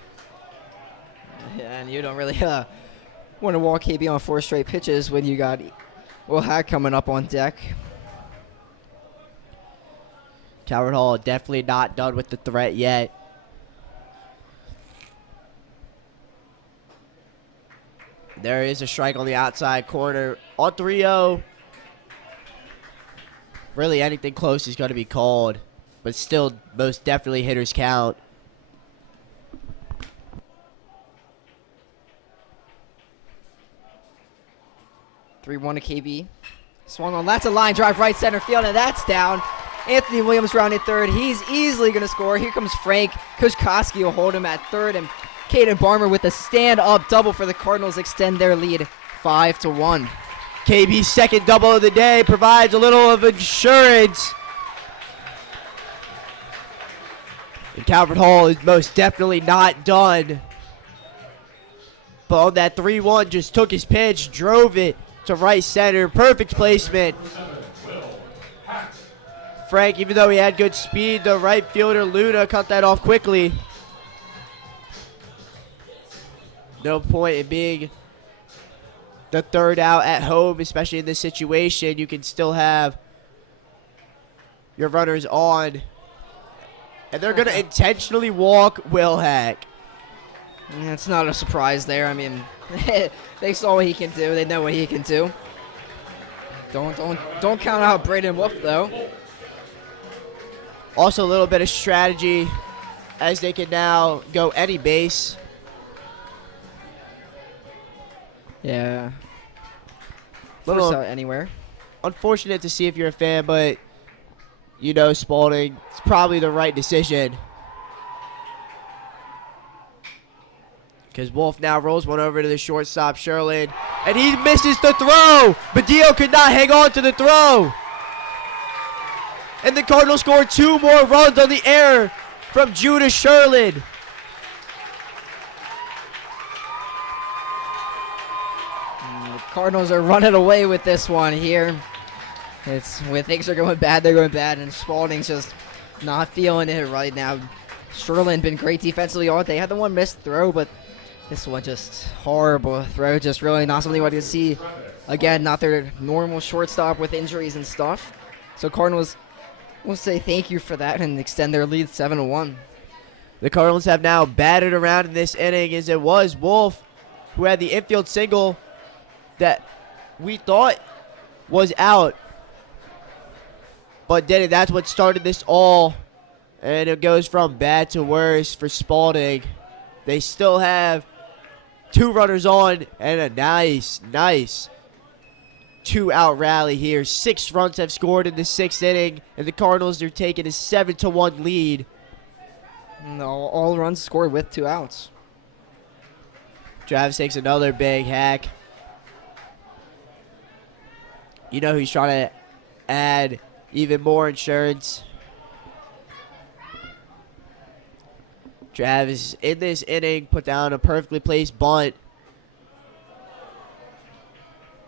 And you don't really want to walk KB on 4 straight pitches when you got Will Hack coming up on deck. Calvert Hall definitely not done with the threat yet. There is a strike on the outside corner. On 3-0. Really anything close is going to be called. But still, most definitely hitters count. Three 1 to KB. Swung on. That's a line drive right center field, and that's down. Anthony Williams rounded third. He's easily going to score. Here comes Frank. Coach Koski will hold him at third, and Caden Barmer with a stand-up double for the Cardinals extend their lead 5-1. KB's second double of the day provides a little of insurance. And Calvert Hall is most definitely not done. But on that 3-1, just took his pitch, drove it to right center. Perfect placement. Frank, even though he had good speed, the right fielder Luna cut that off quickly. No point in being the third out at home, especially in this situation. You can still have your runners on. And they're going to intentionally walk Will Hack. Yeah, it's not a surprise there. I mean, they saw what he can do. They know what he can do. Don't count out Braden Wolf, though. Also a little bit of strategy as they can now go any base. Yeah. Little Force out anywhere. unfortunate to see if you're a fan, but you know Spalding, it's probably the right decision. Because Wolf now rolls one over to the shortstop, Sherlin, and he misses the throw. Badillo could not hang on to the throw. And the Cardinals scored 2 more runs on the error from Judah Sherlin. The Cardinals are running away with this one here. It's when things are going bad, they're going bad, and Spalding's just not feeling it right now. Sherlin been great defensively all day. Had the one missed throw, but this one just horrible throw. Just really not something you want to see. Again, not their normal shortstop with injuries and stuff. So Cardinals will say thank you for that and extend their lead 7-1. The Cardinals have now batted around in this inning as it was Wolf who had the infield single that we thought was out, but didn't. That's what started this all, and it goes from bad to worse for Spalding. They still have 2 runners on, and a nice 2-out rally here. 6 runs have scored in the 6th inning, and the Cardinals are taking a 7-1 lead. No, all runs scored with 2 outs. Travis takes another big hack. You know he's trying to add even more insurance. Travis, in this inning, put down a perfectly placed bunt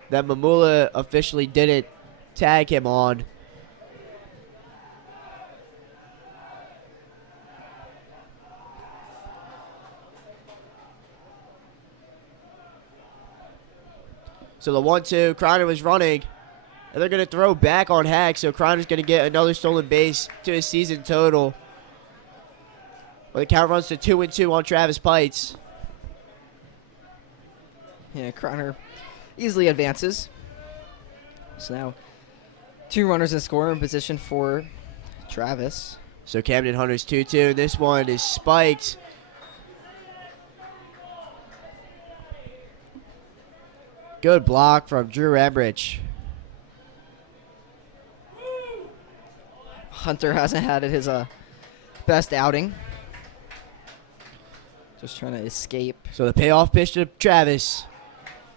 that MIAA officially didn't tag him on. So the 1-2, Kreiner was running, and they're going to throw back on Hack, so Kreiner's going to get another stolen base to his season total. Well, the count runs to 2-2 on Travis Pites. Yeah, Kreiner easily advances. So now 2 runners in scoring position for Travis. So Camden Hunter's 2-2. This one is spiked. Good block from Drew Emrich. Hunter hasn't had his best outing. Just trying to escape. So the payoff pitch to Travis.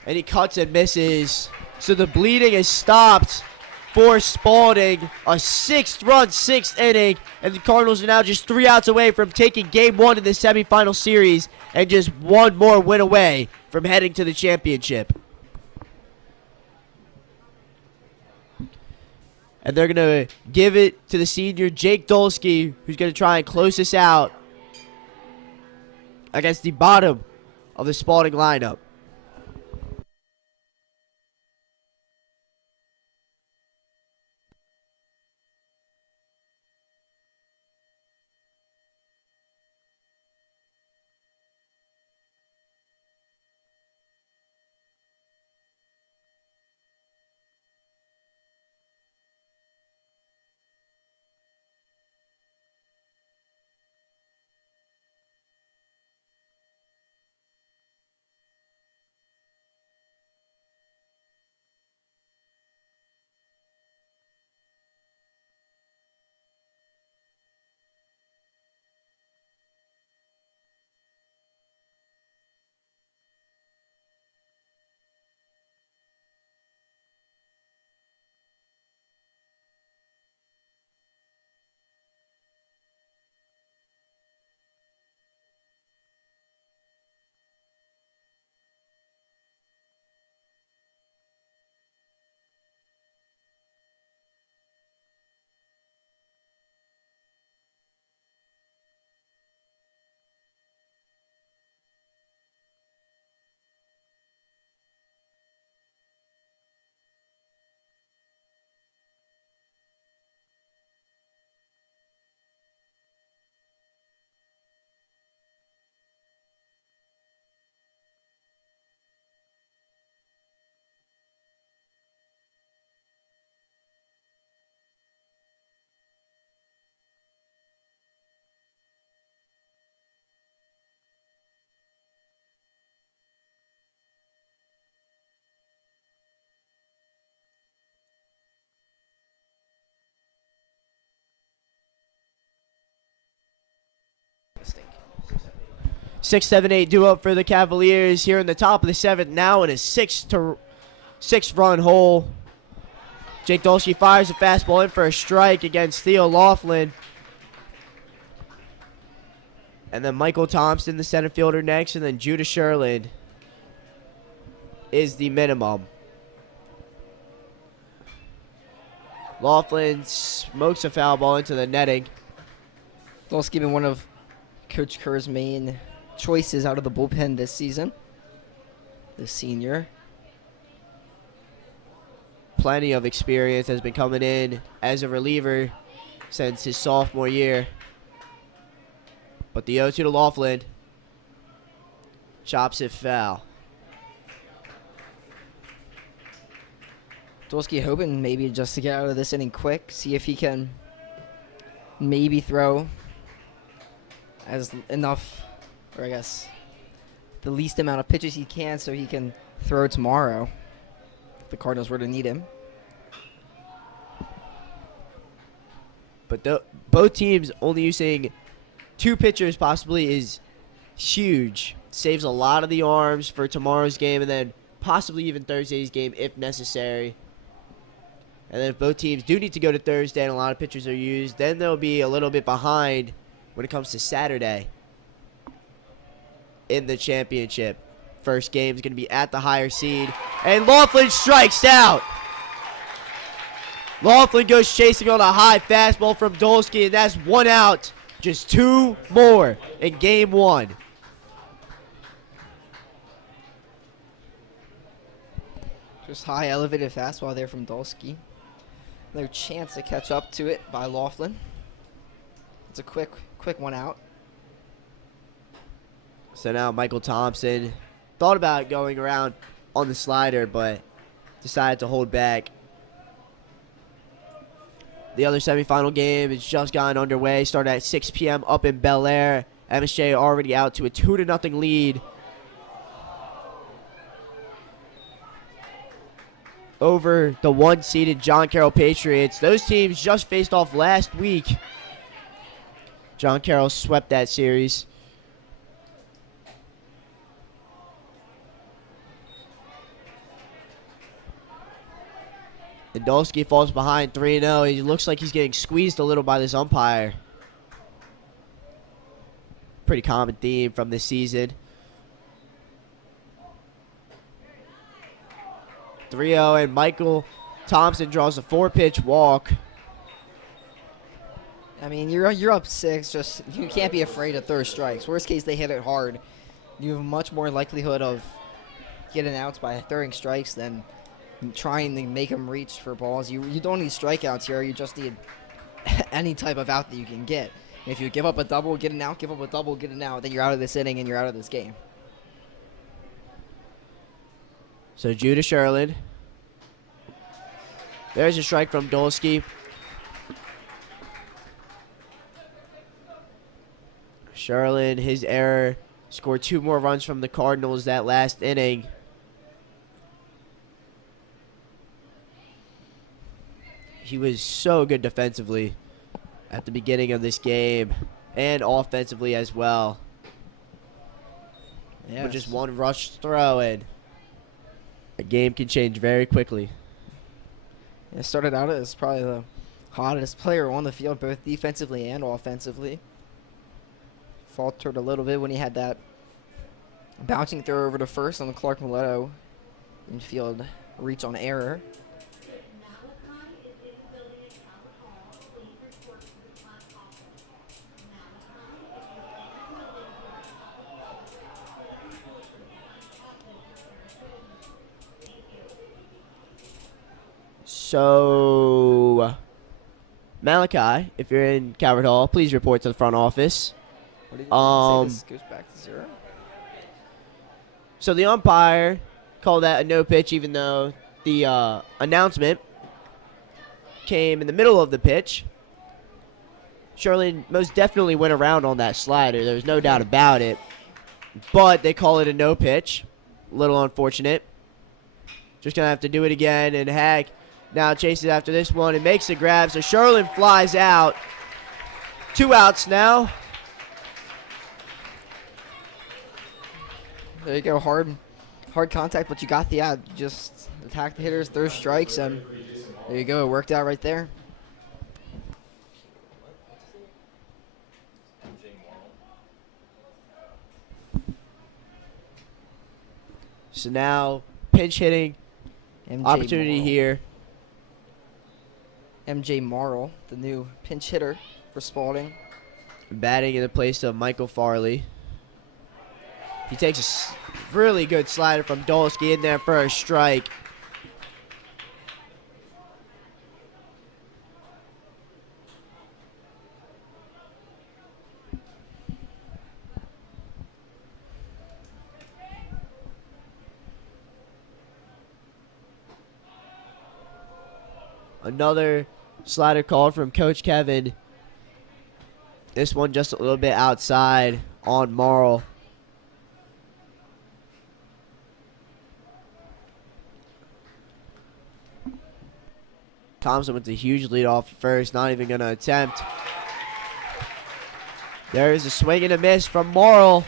And he cuts and misses. So the bleeding is stopped for Spalding. A 6th-run, 6th inning. And the Cardinals are now just 3 outs away from taking Game 1 in the semifinal series. And just 1 more win away from heading to the championship. And they're going to give it to the senior, Jake Dolsky, who's going to try and close this out against the bottom of the Spalding lineup. Mistake. 6-7-8 duo for the Cavaliers here in the top of the 7th now in a 6-run hole. Jake Dolsky fires a fastball in for a strike against Theo Laughlin. And then Michael Thompson, the center fielder, next, and then Judah Sherland is the minimum. Laughlin smokes a foul ball into the netting. Dolsky been one of Coach Kerr's main choices out of the bullpen this season. The senior. Plenty of experience, has been coming in as a reliever since his sophomore year. But the 0-2 to Laughlin. Chops it foul. Dolsky hoping maybe just to get out of this inning quick, see if he can maybe throw as enough, or I guess the least amount of pitches he can so he can throw tomorrow if the Cardinals were to need him. But both teams only using 2 pitchers possibly is huge. Saves a lot of the arms for tomorrow's game and then possibly even Thursday's game if necessary. And then if both teams do need to go to Thursday and a lot of pitchers are used, then they'll be a little bit behind when it comes to Saturday in the championship. First game is going to be at the higher seed. And Laughlin strikes out. Laughlin goes chasing on a high fastball from Dolsky, and that's 1 out. Just 2 more in game 1. Just high elevated fastball there from Dolsky. No chance to catch up to it by Laughlin. It's a quick 1 out. So now Michael Thompson thought about going around on the slider, but decided to hold back. The other semifinal game has just gotten underway. Started at 6 p.m. up in Bel Air. MSJ already out to a 2-0 lead over the 1-seeded John Carroll Patriots. Those teams just faced off last week. John Carroll swept that series. And Dolsky falls behind 3-0. He looks like he's getting squeezed a little by this umpire. Pretty common theme from this season. 3-0, and Michael Thompson draws a 4-pitch walk. I mean, you're up 6. Just you can't be afraid of third strikes. Worst case, they hit it hard. You have much more likelihood of getting outs by throwing strikes than trying to make them reach for balls. You don't need strikeouts here. You just need any type of out that you can get. And if you give up a double, get an out, give up a double, get an out, then you're out of this inning and you're out of this game. So Judah Sherlin. There's a strike from Dolsky. Sherlin, his error, scored 2 more runs from the Cardinals that last inning. He was so good defensively at the beginning of this game and offensively as well. Yes. With just 1 rush throw, and a game can change very quickly. It started out as probably the hottest player on the field, both defensively and offensively. Faltered a little bit when he had that bouncing throw over to first on the Clark Mileto infield reach on error. So, Malachi, if you're in Calvert Hall, please report to the front office. What did you say? This goes back to 0? So the umpire called that a no pitch, even though the announcement came in the middle of the pitch. Sherlin most definitely went around on that slider. There's no doubt about it. But they call it a no pitch. A little unfortunate. Just going to have to do it again. And Hack now chases after this one and makes the grab. So Sherlin flies out. 2 outs now. There you go, hard contact, but you got the out. You just attack the hitters, throw strikes, and there you go. It worked out right there. So now pinch hitting MJ opportunity Morrill. here. MJ Morrill, the new pinch hitter for Spalding. Batting in the place of Michael Farley. He takes a really good slider from Dolsky in there for a strike. Another slider called from Coach Kevin. This one just a little bit outside on Morrill. Thompson with a huge lead off first, not even going to attempt. There's a swing and a miss from Morrill.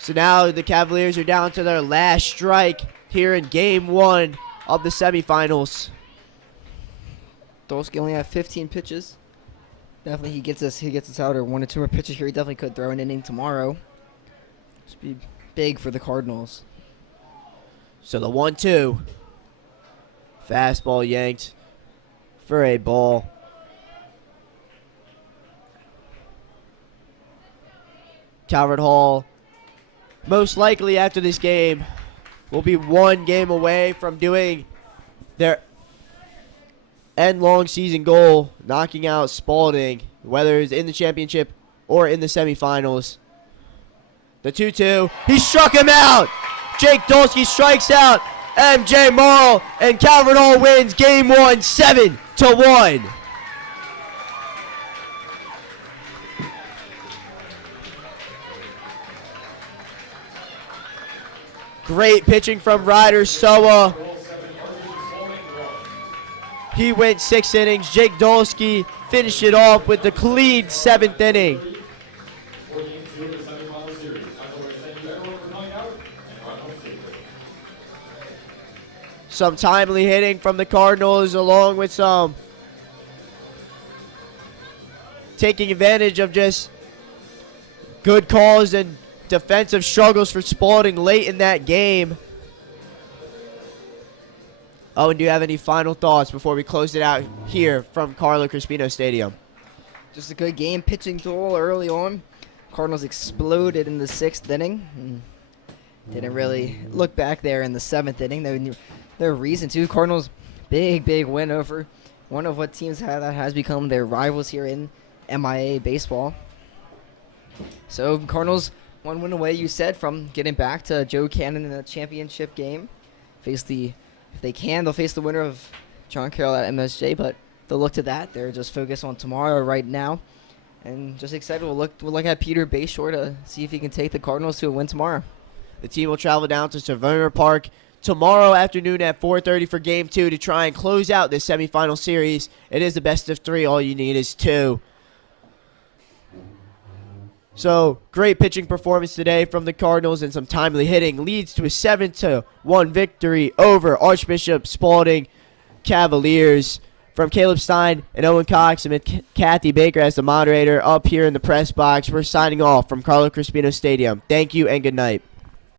So now the Cavaliers are down to their last strike here in game 1 of the semifinals. Dolsky only had 15 pitches. Definitely he gets us out or 1 or 2 more pitches here. He definitely could throw an inning tomorrow. This would be big for the Cardinals. So the 1-2. Fastball yanked for a ball. Calvert Hall, most likely after this game, will be 1 game away from doing their end-long season goal, knocking out Spalding, whether it's in the championship or in the semifinals. The 2-2, he struck him out! Jake Dolsky strikes out MJ Morrill, and Calvert Hall wins game 1, 7-1. Great pitching from Ryder Soa. He went 6 innings. Jake Dolsky finished it off with the clean 7th inning. Some timely hitting from the Cardinals, along with some taking advantage of just good calls and defensive struggles for Spalding late in that game. Owen, do you have any final thoughts before we close it out here from Carlo Crispino Stadium? Just a good game, pitching duel early on. Cardinals exploded in the 6th inning. Didn't really look back there in the 7th inning. There reason to. Cardinals, big win over one of what teams that has become their rivals here in MIAA baseball. So Cardinals 1 win away, you said, from getting back to Joe Cannon in the championship game. If they can, they'll face the winner of John Carroll at MSJ, but they'll look to that. They're just focused on tomorrow right now. And just excited. We'll look at Peter Bayshore to see if he can take the Cardinals to a win tomorrow. The team will travel down to Savannah Park tomorrow afternoon at 4:30 for Game 2 to try and close out this semifinal series. It is the best of 3. All you need is 2. So, great pitching performance today from the Cardinals, and some timely hitting leads to a 7-1 victory over Archbishop Spalding Cavaliers. From Caleb Stein and Owen Cox and Kathy Baker as the moderator up here in the press box, we're signing off from Carlo Crispino Stadium. Thank you and good night.